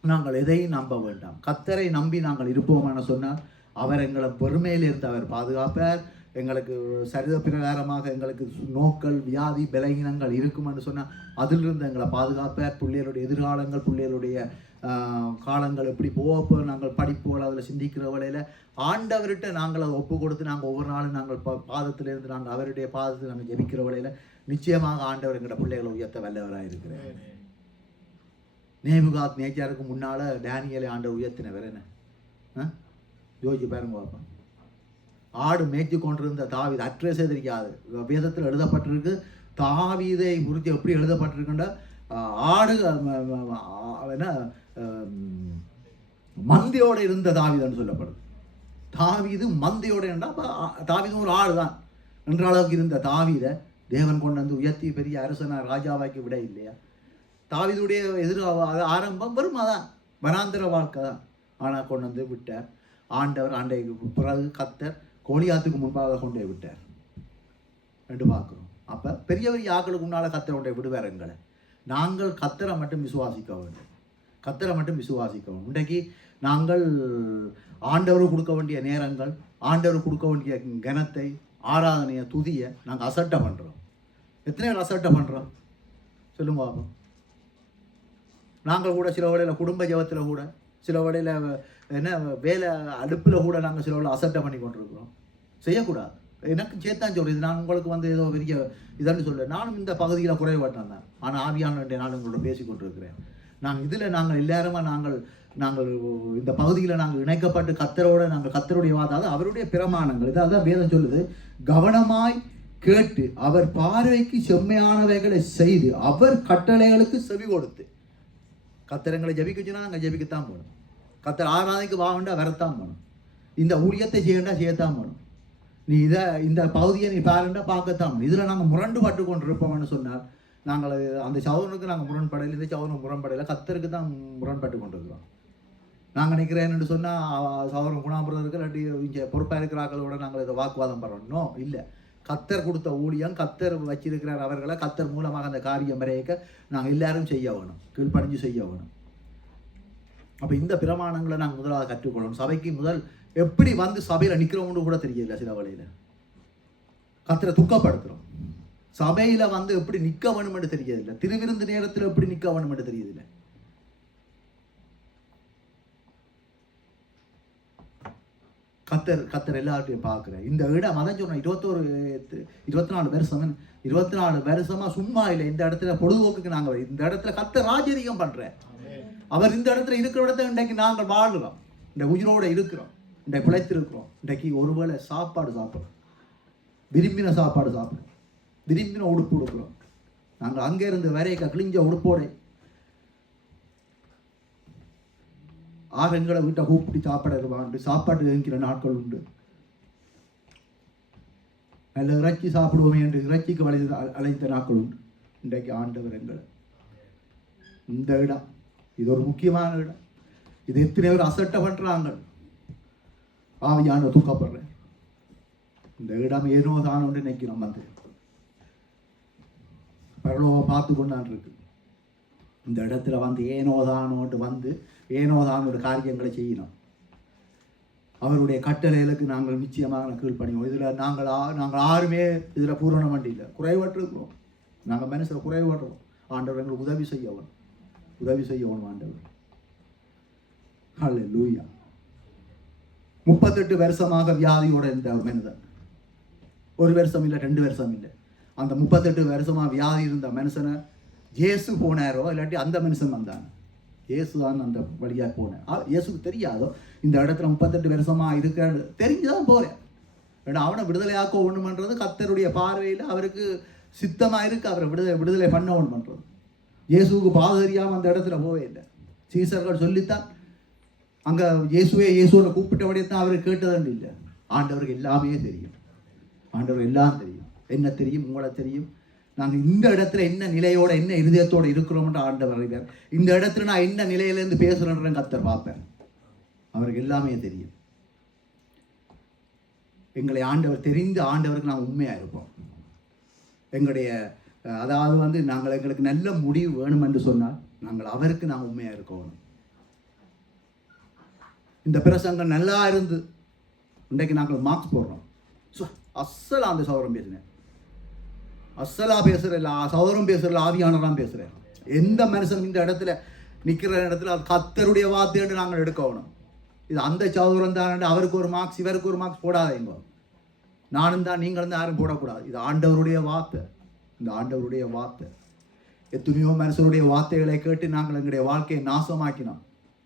நாங்கள் எதையும் நம்ப வேண்டாம். கர்த்தரை நம்பி நாங்கள் இருப்போம்னு சொன்னால் அவர் எங்களை பெருமையிலிருந்து அவர் பாதுகாப்பார். எங்களுக்கு சரித பிரகாரமாக எங்களுக்கு நோக்கள், வியாதி, பலகீனங்கள் இருக்குமென்று சொன்னால் அதிலிருந்து எங்களை பாதுகாப்பார். பிள்ளைகளுடைய எதிர்காலங்கள், பிள்ளைகளுடைய காலங்கள் எப்படி போகப்போ நாங்கள் படிப்புகள் அதில் சிந்திக்கிற வேளையில் ஆண்டவர்கிட்ட நாங்கள் அதை ஒப்பு கொடுத்து நாங்கள் ஒவ்வொரு நாளும் நாங்கள் பாதத்திலிருந்து நாங்கள் அவருடைய பாதத்தில் நாங்கள் ஜெபிக்கிற வேளையில் நிச்சயமாக ஆண்டவர் எங்களோட பிள்ளைகளை உயர்த்த வல்லவராக இருக்கிறார். நேமுகாத் நேச்சாருக்கு முன்னால் டேனியலை ஆண்டவர் உயர்த்தினவர் என்ன யோசிச்சு பாருங்க பார்ப்போம். ஆடு மேய்ச்சி கொண்டிருந்த தாவீது, அட்ரஸே தெரியாது, வேதத்தில் எழுதப்பட்டிருக்கு. தாவீதை குறித்து எப்படி எழுதப்பட்டிருக்குன்ற ஆடு என்ன மந்தையோடு இருந்த தாவீதுன்னு சொல்லப்படுது. தாவீது மந்தையோடு இருந்தால் தாவீதும் ஒரு ஆடு தான் என்ற அளவுக்கு இருந்த தாவீதை தேவன் கொண்டு வந்து உயர்த்தி பெரிய அரசனார் ராஜாவாக்கி விட இல்லையா? தாவீதுடைய ஆரம்பம் வருமாதான் வனாந்திர வாழ்க்கை தான். ஆனால் கொண்டு வந்து விட்டார் ஆண்டவர். ஆண்டைக்கு பிறகு கர்த்தர் கோலியாத்துக்கு முன்பாக கொண்டே விட்டார் என்று பார்க்குறோம். அப்போ பெரிய பெரிய ஆக்களுக்கு முன்னால் கர்த்தரை கொண்டே விடுவார் எங்களை. நாங்கள் கர்த்தரை மட்டும் விசுவாசிக்க வேண்டும். கர்த்தரை மட்டும் விசுவாசிக்க வேண்டும். இன்றைக்கு நாங்கள் ஆண்டவருக்கு கொடுக்க வேண்டிய நேரங்கள், ஆண்டவருக்கு கொடுக்க வேண்டிய கனத்தை, ஆராதனையை, துதியை நாங்கள் அசட்டை பண்ணுறோம். எத்தனை பேர் அசட்டை பண்ணுறோம் சொல்லுங்க பார்ப்போம். நாங்கள் கூட சில வேளையில் குடும்ப ஜெபத்தில் கூட சில வேளையில் என்ன வேலை அடுப்பில் கூட நாங்கள் சில வேலை அசட்டை பண்ணி கொண்டிருக்கிறோம். செய்யக்கூடாது. எனக்கு சேர்த்தான் சொல்கிறேன். நான் உங்களுக்கு ஏதோ பெரிய இதன்னு சொல்ல, நானும் இந்த பகுதியில் குறைபாட்டான் தான். ஆனால் ஆவியான நான் உங்களோட பேசி கொண்டிருக்கிறேன். நாங்கள் எல்லாருமா நாங்கள் இந்த பகுதியில் நாங்கள் இணைக்கப்பட்டு கர்த்தரோட நாங்கள் கர்த்தருடைய வாதாது அவருடைய பிரமாணங்கள் இதான் வேதம் சொல்லுது. கவனமாய் கேட்டு அவர் பார்வைக்கு செம்மையானவைகளை செய்து அவர் கட்டளைகளுக்கு செவி கொடுத்து. கர்த்தரங்களை ஜபிக்குச்சுன்னா நாங்கள் ஜபிக்கத்தான் போகணும். கர்த்தர் ஆராதனைக்கு வாங்கண்டா வரத்தான் போகணும். இந்த ஊழியத்தை செய்யத்தான் போகணும். நீ இந்த பகுதியை நீ பாருண்டா பார்க்கத்தான் போகணும். இதில் நாங்கள் முரண்டு பட்டு கொண்டு இருப்போம்னு சொன்னால் நாங்கள் அந்த சகோதரனுக்கு நாங்கள் முரண்படையில், இந்த சகோதரன் முரண்படையில், கத்தருக்கு தான் முரண்பட்டு கொண்டிருக்கிறோம். நாங்கள் நினைக்கிறேன்னு சொன்னால் சகோதரன் குணாபுரருக்கு இல்லாட்டி இங்கே பொறுப்பாக இருக்கிறார்களோட நாங்கள் இதை வாக்குவாதம் பண்ணுறோம். இல்லை, கத்தர் கொடுத்த ஊழியம், கத்தர் வச்சிருக்கிறார் அவர்களை, கத்தர் மூலமாக அந்த காரியம் வரையக்க நாங்கள் எல்லாரும் செய்ய வேணும், கீழ்ப்படிஞ்சு செய்ய வேணும். அப்போ இந்த பிரமாணங்களை நாங்கள் முதலாக கற்றுக்கொள்ளணும். சபைக்கு முதல் எப்படி வந்து சபையில் நிற்கிறோம்னு கூட தெரியல. சில வழியில் கத்தரை துக்கப்படுத்துகிறோம். சபையில் வந்து எப்படி நிற்க வேணும்னு தெரியதில்லை. திருவிருந்து நேரத்தில் எப்படி நிற்க வேணும்னு தெரியதில்லை. கத்தர் எல்லார்ட்டையும் பார்க்குறேன். இந்த இடம் அதான் சொன்னோம், 24 வருஷமா சும்மா இல்லை. இந்த இடத்துல பொழுதுபோக்குக்கு நாங்கள் இந்த இடத்துல கத்தர் ராஜரீகம் பண்ணுறேன். அவர் இந்த இடத்துல இருக்கிற இடத்த இன்றைக்கு நாங்கள் வாழ்கிறோம், இந்த உயிரோடு இருக்கிறோம், இன்றைக்கு பிழைத்திருக்கிறோம். இன்றைக்கு ஒருவேளை சாப்பாடு சாப்பிட்றோம், விரும்பின சாப்பாடு சாப்பிட்றோம், விரும்பின உடுப்பு உடுக்கிறோம். நாங்கள் அங்கே இருந்து வரைக்க கிழிஞ்ச உடுப்போடு எங்களை வீட்டை கூப்பிட்டு சாப்பாடு சாப்பாடு இருக்கிற நாட்கள் உண்டு. நல்ல இறைச்சி சாப்பிடுவோமே என்று இறைச்சிக்கு அழைத்த நாட்கள் உண்டு. இன்றைக்கு ஆண்டவர் எங்களை இந்த இடம், இது ஒரு முக்கியமான இடம். இது எத்தனை பேர் அசட்டை பண்ணுறாங்க. ஆவியான தூக்கப்படுறேன். இந்த இடம் ஏனோ தானோன்னு நினைக்கிறோம். வந்து பரலோகம் பார்த்து கொண்டான் இருக்கு. இந்த இடத்துல வந்து ஏனோ தானோன்ட்டு வந்து ஏனோ தான் ஒரு காரியங்களை செய்யணும். அவருடைய கட்டளைகளுக்கு நாங்கள் நிச்சயமாக கீழ்ப்பணிவோம். இதில் நாங்கள் யாருமே இதில் பூரண வண்டியில் குறைவற்றிருக்கிறோம். நாங்கள் மனசில் குறைவற்றோம். ஆண்டவர் எங்களுக்கு உதவி செய்யணும் ஆண்டவர். ஹல்லேலூயா. 38 வருஷமாக வியாதியோட இருந்த ஒரு மனிதன், ஒரு வருஷம் இல்லை, 2 வருஷம் இல்லை, அந்த 38 வருஷமாக வியாதி இருந்த மனுஷனை இயேசு போனாரோ இல்லாட்டி அந்த மனுஷன் வந்தாங்க. இயேசு தான் அந்த வழியாக போனேன். இயேசுக்கு தெரியாதோ இந்த இடத்துல 38 வருஷமாக இருக்க தெரிஞ்சுதான் போகிறேன். ஏன்னா அவனை விடுதலையாக்க ஒன்று பண்ணுறது கர்த்தருடைய பார்வையில் அவருக்கு சித்தமாக இருக்குது. அவரை விடுதலை பண்ண ஒன்று பண்ணுறது. இயேசுக்கு பாதை தெரியாமல் அந்த இடத்துல போவே இல்லை. சீசர்கள் சொல்லித்தான் அங்கே இயேசுவை கூப்பிட்டபடியே தான் அவரை கேட்டதுன்னு இல்லை. ஆண்டவருக்கு எல்லாமே தெரியும். ஆண்டவர் எல்லாம் தெரியும். என்ன தெரியும், உங்களை தெரியும். நாங்கள் இந்த இடத்துல என்ன நிலையோட என்ன இருதயத்தோடு இருக்கிறோம்ன்ற ஆண்டவர் அறிவார். இந்த இடத்துல நான் என்ன நிலையிலேருந்து பேசுகிறேன் கர்த்தர் பார்ப்பேன். அவருக்கு எல்லாமே தெரியும். எங்களை ஆண்டவர் தெரிந்து ஆண்டவருக்கு நாங்கள் உண்மையாக இருப்போம். எங்களுடைய அதாவது வந்து நாங்கள் எங்களுக்கு நல்ல முடிவு வேணும் என்று சொன்னால் நாங்கள் அவருக்கு நாங்கள் உண்மையாக இருக்கணும். இந்த பிரசங்கம் நல்லா இருந்து இன்றைக்கு நாங்கள் மார்க்ஸ் போடுறோம். அசலா அந்த சௌரம் பேசினேன், அசலா பேசுகிறேன், சௌரம் பேசுகிறல, ஆவியானலாம் பேசுகிறேன். எந்த மனுஷன் இந்த இடத்துல நிற்கிற இடத்துல அது கர்த்தருடைய வார்த்தைன்னு நாங்கள் எடுக்கணும். இது அந்த சௌரம் தான், அவருக்கு ஒரு மார்க்ஸ் இவருக்கு ஒரு மார்க்ஸ் போடாதீங்க. நானும் தான் நீங்களும் தான் யாரும் போடக்கூடாது. இது ஆண்டவருடைய வார்த்தை. இந்த ஆண்டவருடைய வார்த்தை. எத்தனையோ மனுஷருடைய வார்த்தைகளை கேட்டு நாங்கள் எங்களுடைய வாழ்க்கையை நாசமாக்கினோம்.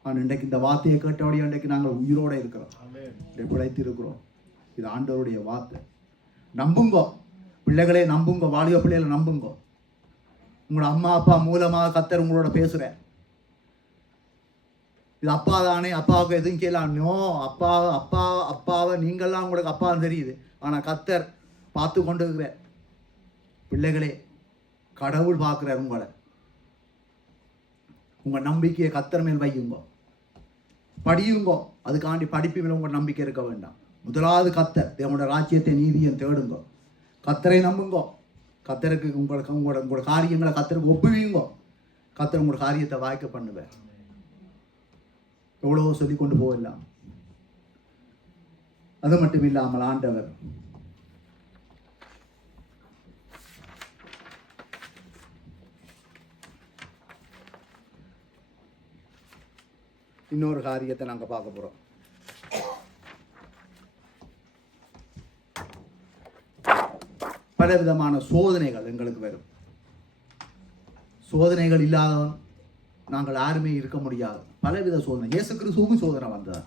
ஆனால் இன்றைக்கு இந்த வார்த்தையை கேட்டபடியே இன்றைக்கு நாங்கள் உயிரோடு இருக்கிறோம், பிழைத்து இருக்கிறோம். இது ஆண்டவருடைய வார்த்தை. நம்புங்கோ பிள்ளைகளே, நம்புங்க. வாலிப பிள்ளைகளை நம்புங்கோ. உங்களோட அம்மா அப்பா மூலமாக கர்த்தர் உங்களோட பேசுகிறேன். இது அப்பா தானே, அப்பாவுக்கு எதுவும் கேளானோ, அப்பாவை நீங்கள்லாம் உங்களுக்கு அப்பான்னு தெரியுது. ஆனால் கர்த்தர் பார்த்து கொண்டு இருக்கிற பிள்ளைகளே, கடவுள் பார்க்குறார் உங்களை. உங்கள் நம்பிக்கையை கர்த்தர் மேல் வையுங்கோ, படியுங்கோ. அதுக்காண்டி படிப்பு மேலே உங்கள் நம்பிக்கை இருக்க வேண்டாம். முதலாவது கர்த்தர், தேவனோட ராஜ்யத்தை நீதியும் தேடுங்கோ. கர்த்தரை நம்புங்கோ. கர்த்தருக்கு உங்களோட காரியங்களை கர்த்தருக்கு ஒப்புவீங்கோ. கர்த்தர் உங்களோட காரியத்தை வாய்க்க பண்ணுவேன். எவ்வளவோ சொல்லி கொண்டு போகலாம். அது மட்டும் இல்லாமல் ஆண்டவர் இன்னொரு காரியத்தை நாங்கள் பார்க்க போகிறோம். பலவிதமான சோதனைகள் எங்களுக்கு வரும். சோதனைகள் இல்லாதவன் நாங்கள் யாருமே இருக்க முடியாது. பலவித சோதனை. இயேசு கிறிஸ்துவுக்கும் சோதனை வந்தது.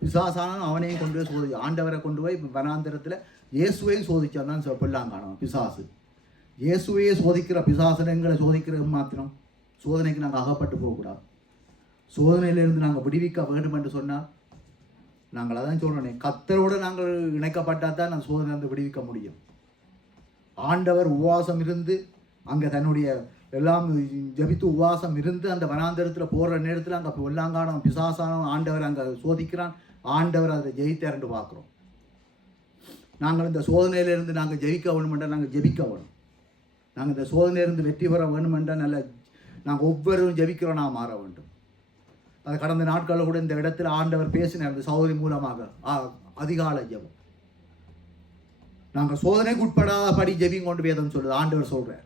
பிசாசான அவனையும் கொண்டு போய் சோதி, ஆண்டவரை கொண்டு போய் வனாந்திரத்தில் இயேசுவையும் சோதிச்சான் தான் பிள்ளாங்கானவன் பிசாசு. இயேசுவையே சோதிக்கிற பிசாசனங்களை சோதிக்கிற மாத்திரம் சோதனைக்கு நாங்கள் அகப்பட்டு போகக்கூடாது. சோதனையிலிருந்து நாங்கள் விடுவிக்க வேண்டும் என்று சொன்னால் நாங்கள் அதான் சொல்கிறோம், கர்த்தரோடு நாங்கள் இணைக்கப்பட்டால் தான் நான் சோதனையிலிருந்து விடுவிக்க முடியும். ஆண்டவர் உபவாசம் இருந்து அங்கே தன்னுடைய எல்லாம் ஜபித்து உபவாசம் இருந்து அந்த வனாந்தரத்தில் போகிற நேரத்தில் அங்கே பொல்லாங்கானம் பிசாசானம் ஆண்டவர் அங்கே சோதிக்கிறான். ஆண்டவர் அதை ஜெயித்தார்ன்னு பார்க்குறோம். நாங்கள் இந்த சோதனையிலிருந்து நாங்கள் ஜெயிக்க வேணுமென்றால் நாங்கள் ஜெபிக்க வேணும். நாங்கள் இந்த சோதனையிலிருந்து வெற்றி பெற வேணுமென்றால் நாங்கள் ஒவ்வொருவரும் ஜெபிக்கிறோம், நான் மாற வேண்டும். அது கடந்த நாட்களில் கூட இந்த இடத்துல ஆண்டவர் பேசினார் இந்த சகோதரி மூலமாக. அதிகாலை ஜெபம். நாங்கள் சோதனைக்கு உட்படாத படி ஜெபிங்க கொண்டு வேதம் சொல்லுது. ஆண்டவர் சொல்கிறார்,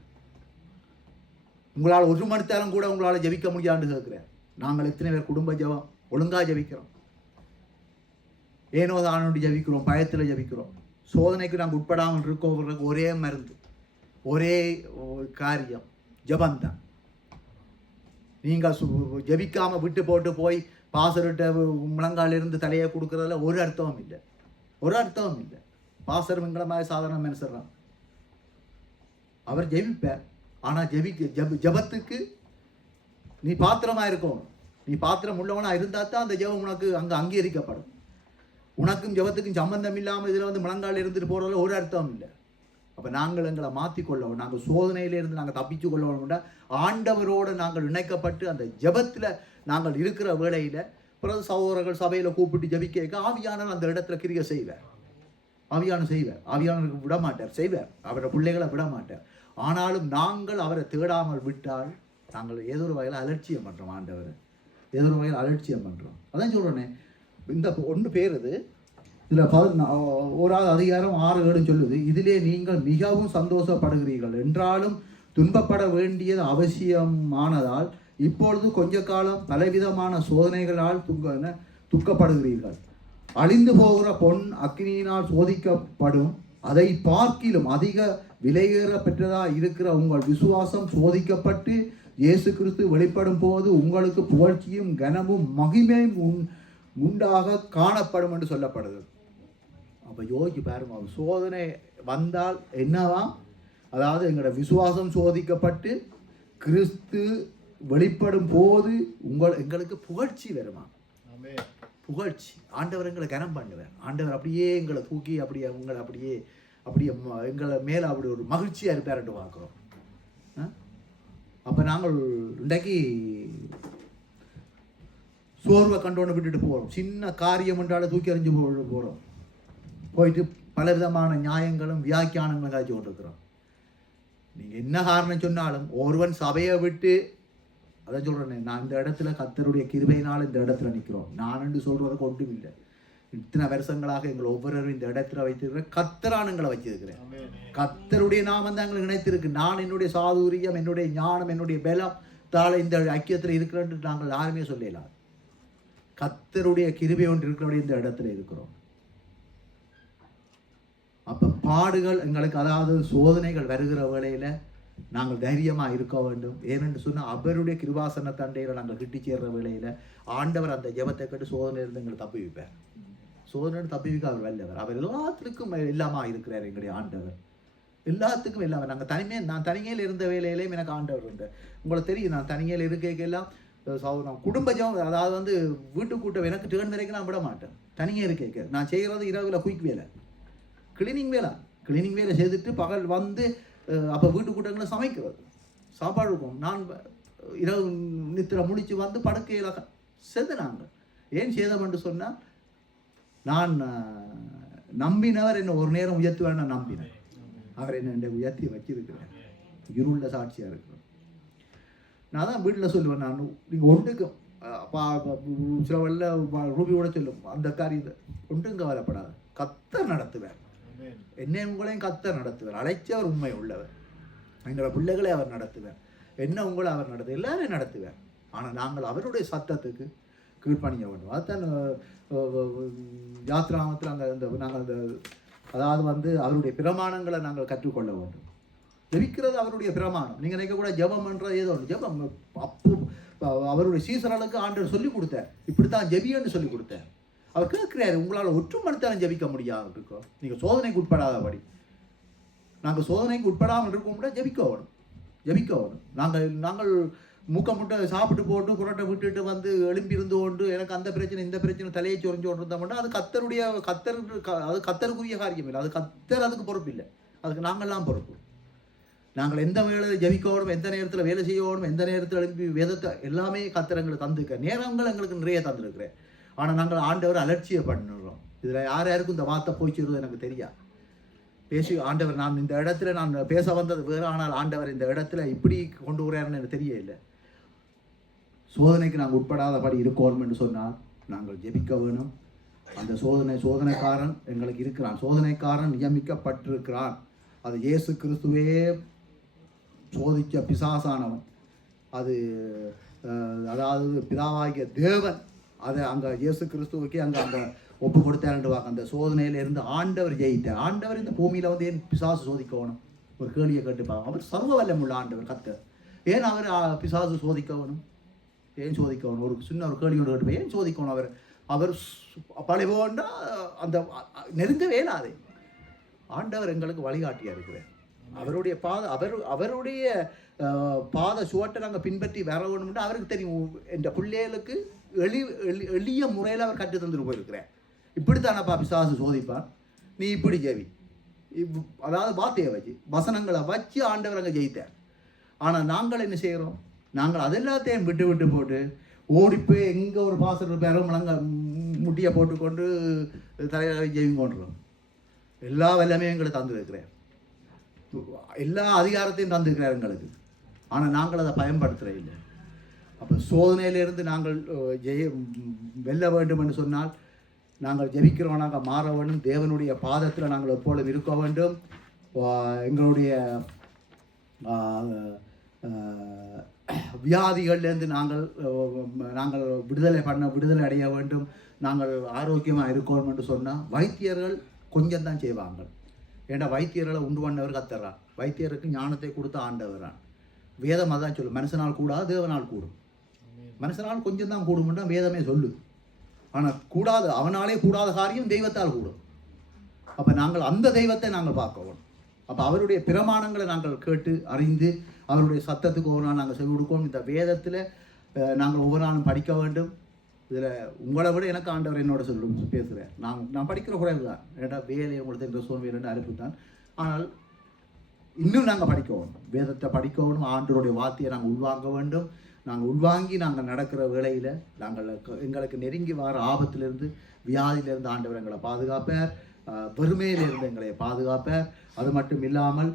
உங்களால் 1 மணி நேரம் கூட உங்களால் ஜெபிக்க முடியாதுன்னு கேட்குறார். நாங்கள் எத்தனை பேர் குடும்ப ஜெபம் ஒழுங்காக ஜெபிக்கிறோம்? ஏனோ தானோடு ஜெபிக்கிறோம், பயத்தில் ஜெபிக்கிறோம். சோதனைக்கு நாங்கள் உட்படாமல் இருக்கோங்கிறதுக்கு ஒரே மருந்து, ஒரே காரியம் ஜெபந்தான். நீங்கள் ஜெபிக்காமல் விட்டு போட்டு போய் பாசர்கிட்ட முழங்காலிருந்து தலையை கொடுக்குறதுல ஒரு அர்த்தமும் இல்லை, ஒரு அர்த்தமும் இல்லை. பாசர் எங்களை மாதிரி சாதாரண மனுஷன் அவர் ஜெபிப்பார். ஆனால் ஜெபத்துக்கு நீ பாத்திரமாக இருக்கணும். நீ பாத்திரம் உள்ளவனாக இருந்தால் தான் அந்த ஜெபம் உனக்கு அங்கே அங்கீகரிக்கப்படும். உனக்கும் ஜெபத்துக்கும் சம்பந்தம் இல்லாமல் இதில் வந்து முழங்கால் இருந்துட்டு போகிறதுல ஒரு அர்த்தமும் இல்லை. அப்போ நாங்கள் எங்களை மாற்றிக்கொள்ளவும், நாங்கள் சோதனையிலேருந்து நாங்கள் தப்பிச்சு கொள்ளணும்னா ஆண்டவரோடு நாங்கள் இணைக்கப்பட்டு அந்த ஜெபத்தில் நாங்கள் இருக்கிற வேளையில் பிறகு சகோதரர்கள் சபையில் கூப்பிட்டு ஜெபிக்க ஆவியானவர் அந்த இடத்துல கிரியை செய்வார். ஆவியானவர் செய்வார். ஆவியானவருக்கு விட மாட்டார், செய்வார். அவரோட பிள்ளைகளை விட மாட்டார். ஆனாலும் நாங்கள் அவரை தேடாமல் விட்டால் நாங்கள் ஏதோ ஒரு வகையில் அலட்சியம் பண்ணுறோம். ஆண்டவர் ஏதோ ஒரு வகையில் அலட்சியம் பண்ணுறோம். அதான் சொல்கிறேனே, இந்த ஒன்று பேர் இது இதில் 1 அதிகாரம் 6-7 சொல்லுது, இதிலே நீங்கள் மிகவும் சந்தோஷப்படுகிறீர்கள் என்றாலும் துன்பப்பட வேண்டியது அவசியமானதால் இப்பொழுது கொஞ்ச காலம் பலவிதமான சோதனைகளால் துக்கப்படுகிறீர்கள். அழிந்து போகிற பொன் அக்னியினால் சோதிக்கப்படும், அதை பார்க்கிலும் அதிக விலையேற பெற்றதாக இருக்கிற உங்கள் விசுவாசம் சோதிக்கப்பட்டு இயேசு கிறிஸ்து வெளிப்படும் போது உங்களுக்கு புகழ்ச்சியும் கனமும் மகிமையும் உண்டாக காணப்படும் என்று சொல்லப்படுது. அப்போ யோசிச்சு பாருங்க, சோதனை வந்தால் என்னவாம்? அதாவது எங்களோட விசுவாசம் சோதிக்கப்பட்டு கிறிஸ்து வெளிப்படும் போது எங்களுக்கு புகழ்ச்சி வருமா? புகழ்ச்சி. ஆண்டவர் எங்களை கனம் பண்ணுவார். ஆண்டவர் அப்படியே எங்களை தூக்கி அப்படியே உங்களை அப்படியே எங்களை மேலே அப்படி ஒரு மகிழ்ச்சியாக இருப்பார்ட்டு பார்க்குறோம். அப்போ நாங்கள் இன்றைக்கு சோர்வை கண்டோன்னு விட்டுட்டு போகிறோம். சின்ன காரியம் என்றாலும் தூக்கி எறிஞ்சு போகிறோம். போயிட்டு பலவிதமான நியாயங்களும் வியாக்கியானங்களும் காய்ச்சி கொண்டிருக்கிறோம். நீங்கள் என்ன காரணம் சொன்னாலும் ஒருவன் சபையை விட்டு, அதான் சொல்கிறேன், நான் இந்த இடத்துல கர்த்தருடைய கிருபையினால் இந்த இடத்துல நிற்கிறோம். நான் என்று சொல்கிறதுக்கு ஒன்றும் இல்லை. இத்தனை வருஷங்களாக எங்களை ஒவ்வொருவரும் இந்த இடத்துல வைத்திருக்கிறேன். கர்த்தரானுங்களை வச்சிருக்கிறேன். கர்த்தருடைய நாமம் தான் எங்களை இணைத்திருக்கு. நான் என்னுடைய சாதுரியம், என்னுடைய ஞானம், என்னுடைய பலம் தாழ இந்த ஐக்கியத்தில் இருக்கிறேன் நாங்கள் யாருமே சொல்லலாம். கர்த்தருடைய கிருபை ஒன்று இருக்கிறபடி இந்த இடத்துல இருக்கிறோம். அப்போ பாடுகள் எங்களுக்கு, அதாவது சோதனைகள் வருகிற வேளையில் நாங்கள் தைரியமாக இருக்க வேண்டும். ஏனென்று சொன்னால் அவருடைய கிருபாசன தண்டையில் நாங்கள் கிட்டி சேர்ற வேளையில் ஆண்டவர் அந்த ஜெபத்தை கேட்டு சோதனையிலிருந்து எங்களை தப்பி வைப்பார். சோதனை தப்பி வைக்க அவர் வல்லவர். அவர் எல்லாத்துக்கும் எல்லாமா இருக்கிறார். எங்களுடைய ஆண்டவர் எல்லாத்துக்கும் இல்லாமல் நான் தனிமையில் இருந்த வேலையிலேயும் எனக்கு ஆண்டவர் இருந்தார். உங்களுக்கு தெரியும், நான் தனிமையில் இருக்கைக்கெல்லாம் நான் குடும்ப ஜெபம், அதாவது வந்து வீட்டு கூட்டம் எனக்கு டேர்ன் வரைக்கும் நான் விட மாட்டேன். தனியாக இருக்க நான் செய்கிறது இரவில் குயிக் வேலை, கிளீனிங் வேலை செய்துட்டு பகல் வந்து அப்போ வீட்டு கூட்டங்களை சமைக்கிறது, சாப்பாடு இருக்கும். நான் இரவு நித்திர முடித்து வந்து படுக்கையில் செதுனாங்க. ஏன் சேதம் என்று சொன்னால், நான் நம்பினவர் என்னை ஒரு நேரம் உயர்த்துவேன். நான் நம்பினேன். அவர் என்னை உயர்த்தி வச்சிருக்கிறேன். இருள சாட்சியாக இருக்கிறேன். நான் தான் வீட்டில் சொல்லுவேன், நான் நீங்கள் ஒன்றுக்கு சில வெள்ள ரூபியோட சொல்லும் அந்த காரியத்தை ஒன்றும் கவலைப்படாது, கர்த்தர் நடத்துவார். என்னை உங்களையும் கர்த்தர் நடத்துவார். அழைச்சவர் உண்மை உள்ளவர். எங்களோட பிள்ளைகளை அவர் நடத்துவார். என்ன உங்களை அவர் நடத்துவார், எல்லாரையும் நடத்துவார். ஆனால் நாங்கள் அவருடைய சத்தத்துக்கு கீழ்ப்பணிய வேண்டும். அதுதான் யாத்ராமத்தில் நாங்கள் அதாவது வந்து அவருடைய பிரமாணங்களை நாங்கள் கற்றுக்கொள்ள வேண்டும். ஜெபிக்கிறது அவருடைய பிரமாணம். நீங்கள் நினைக்க கூட ஜெபம்ன்றது ஏதோ ஒன்று. ஜெபம் அப்போ அவருடைய சீசர்களுக்கு ஆண்டவர் சொல்லிக் கொடுத்தார். இப்படித்தான் ஜெபின்னு சொல்லிக் கொடுத்தார். அவர் கேட்கிறாரு, உங்களால் ஒற்றுமணித்தான் ஜெபிக்க முடியாது இருக்கோம். நீங்கள் சோதனைக்கு உட்படாதபடி. நாங்கள் சோதனைக்கு உட்படாமல் இருக்கோம்னா ஜெபிக்க வேணும். நாங்கள் மூக்க முட்டை சாப்பிட்டு போட்டு புரோட்டை விட்டுட்டு வந்து எழும்பியிருந்து கொண்டு எனக்கு அந்த பிரச்சனை இந்த பிரச்சனை தலையை சொரிஞ்சு கொண்டு இருந்தோம்னா அது கத்தருக்குரிய காரியம் இல்லை. அது கத்தர் அதுக்கு பொறுப்பு இல்லை. அதுக்கு நாங்கள்லாம் பொறுப்பு. நாங்கள் எந்த வேளையில் ஜெபிக்கணும், எந்த நேரத்தில் வேலை செய்யணும், எந்த நேரத்தில் எழுப்பி வேதத்தை எல்லாமே கத்திரங்களுக்கு தந்துருக்க நேரங்கள் எங்களுக்கு நிறைய தந்துருக்கிறேன். ஆனால் நாங்கள் ஆண்டவர் அலட்சியம் பண்ணுறோம். இதில் யாருக்கும் இந்த வார்த்தை போய்ச்சிருது எனக்கு தெரியாது. பேசி ஆண்டவர் நான் இந்த இடத்துல நான் பேச வந்தது வேறு, ஆனால் ஆண்டவர் இந்த இடத்துல இப்படி கொண்டு வர்றாருன்னு எனக்கு தெரியல. சோதனைக்கு நாங்கள் உட்படாதபடி இருக்கணும் என்று சொன்னால் நாங்கள் ஜெபிக்க வேணும். அந்த சோதனைக்காரன் எங்களுக்கு இருக்கிறான். சோதனைக்காரன் நியமிக்கப்பட்டிருக்கிறான். அது இயேசு கிறிஸ்துவே சோதித்த பிசாசானவன். அது அதாவது பிதாவாகிய தேவன் அதை அங்கே இயேசு கிறிஸ்துவுக்கே அங்கே ஒப்பு கொடுத்தாருன்னு வாங்க. அந்த சோதனையிலிருந்து ஆண்டவர் ஜெயித்தார். ஆண்டவர் இந்த பூமியில் வந்து ஏன் பிசாசு சோதிக்கணும்? ஒரு கேள்வியை கேட்டுப்பாங்க. அவர் சர்வ வல்லமுள்ள ஆண்டவர் கர்த்தர். ஏன் அவர் பிசாசு சோதிக்கணும்? ஏன் சோதிக்கணும்? ஒரு சின்ன ஒரு கேள்வி ஒன்று கேட்டு ஏன் சோதிக்கணும்? அவர் பழைவோண்டா அந்த நெருங்கவே இல்லாதே. ஆண்டவர் எங்களுக்கு வழிகாட்டியாக இருக்கிறார். அவருடைய அவருடைய பாத சுவட்டை நாங்கள் பின்பற்றி வர வேணும்னு அவருக்கு தெரியும். என்ற பிள்ளைகளுக்கு எளிய முறையில் அவர் கற்று தந்துட்டு போயிருக்கிறேன். இப்படித்தானப்பா பிசாசு சோதிப்பான், நீ இப்படி ஜெவி, அதாவது வார்த்தையை வச்சு வசனங்களை வச்சு ஆண்டவர் அங்கே ஜெயித்தார். ஆனால் நாங்கள் என்ன செய்கிறோம்? நாங்கள் அதெல்லாத்தையும் விட்டு போட்டு ஓடிப்போய் எங்கே ஒரு பாசல் இருப்பாரும் நாங்கள் முட்டியை போட்டுக்கொண்டு தலையில் ஜெயிங்க கொண்டுறோம். எல்லா வல்லமையும் எங்களை தந்துருக்கிறேன், எல்லா அதிகாரத்தையும் தந்துருக்கிறார் எங்களுக்கு. ஆனால் நாங்கள் அதை பயன்படுத்துகிற இல்லை. அப்போ சோதனையிலிருந்து நாங்கள் வெல்ல வேண்டும் என்று சொன்னால் நாங்கள் ஜெபிக்கிறவனாக மாற வேண்டும். தேவனுடைய பாதத்தில் நாங்கள் எப்பொழுதும் இருக்க வேண்டும். எங்களுடைய வியாதிகள்லேருந்து நாங்கள் விடுதலை அடைய வேண்டும். நாங்கள் ஆரோக்கியமாக இருக்கணும் என்று சொன்னால் வைத்தியர்கள் கொஞ்சம் தான் செய்வாங்க. ஏன்னா வைத்தியர்களை உண்டு பண்ணவர் கத்தர்றான். வைத்தியருக்கு ஞானத்தை கொடுத்த ஆண்டவரான். வேதம் அதான் சொல்லும், மனுஷனால் கூடாது தேவனால் கூடும். மனுஷனால் கொஞ்சம் தான் கூடும்னா வேதமே சொல்லுது. ஆனால் கூடாது, அவனாலே கூடாத காரியம் தெய்வத்தால் கூடும். அப்போ நாங்கள் அந்த தெய்வத்தை நாங்கள் பார்க்கணும். அப்போ அவருடைய பிரமாணங்களை நாங்கள் கேட்டு அறிந்து அவருடைய சத்தத்துக்கு ஒவ்வொரு நாள் நாங்கள் செவி கொடுக்கணும். இந்த வேதத்தில் நாங்கள் ஒவ்வொரு நாளும் படிக்க வேண்டும். இதில் உங்களை விட எனக்கு ஆண்டவர் என்னோட பேசுகிறேன். நான் படிக்கிற குறைவு தான். ஏன்னா வேலையை உங்களுக்கு இந்த சோன் வேலை அறுப்பு தான். ஆனால் இன்னும் நாங்கள் படிக்கணும், வேதத்தை படிக்கணும். ஆண்டவருடைய வார்த்தையை நாங்கள் உள்வாங்க வேண்டும். நாங்கள் உள்வாங்கி நாங்கள் நடக்கிற வேளையில் எங்களுக்கு நெருங்கி வர ஆபத்திலிருந்து வியாதியிலிருந்து ஆண்டவர் எங்களை பாதுகாப்பார். பெருமையிலிருந்து எங்களை பாதுகாப்பார். அது மட்டும் இல்லாமல்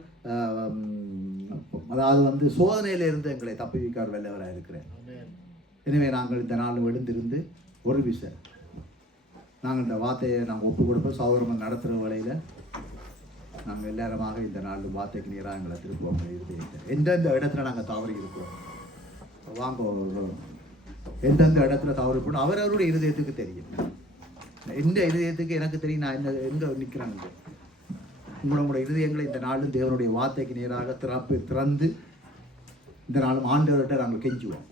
அதாவது சோதனையிலிருந்து எங்களை தப்புவிக்கார் வல்லவராக இருக்கிறேன். எனவே நாங்கள் இந்த நாள் எழுந்திருந்து ஒரு விஷயம் நாங்கள் இந்த வார்த்தையை நாங்கள் ஒப்பு கொடுப்போம். சௌரமம் நடத்துகிற வேளையில் நாங்கள் எல்லாருமாக இந்த நாள் வார்த்தைக்கு நேராக எங்களை திருப்போம். எந்தெந்த இடத்துல நாங்கள் தவறி இருக்கோம் வாங்க, எந்தெந்த இடத்துல தவறு போனோம் அவரவருடைய இருதயத்துக்கு தெரியும். எந்த இருதயத்துக்கு எனக்கு தெரியும் நான் எங்கே நிற்கிறேன்னு. உங்களோட இருதயங்களை இந்த நாளும் தேவனுடைய வார்த்தைக்கு நேராக திறந்து இந்த நாளும் ஆண்டவர்கிட்ட நாங்கள் கெஞ்சுவோம்.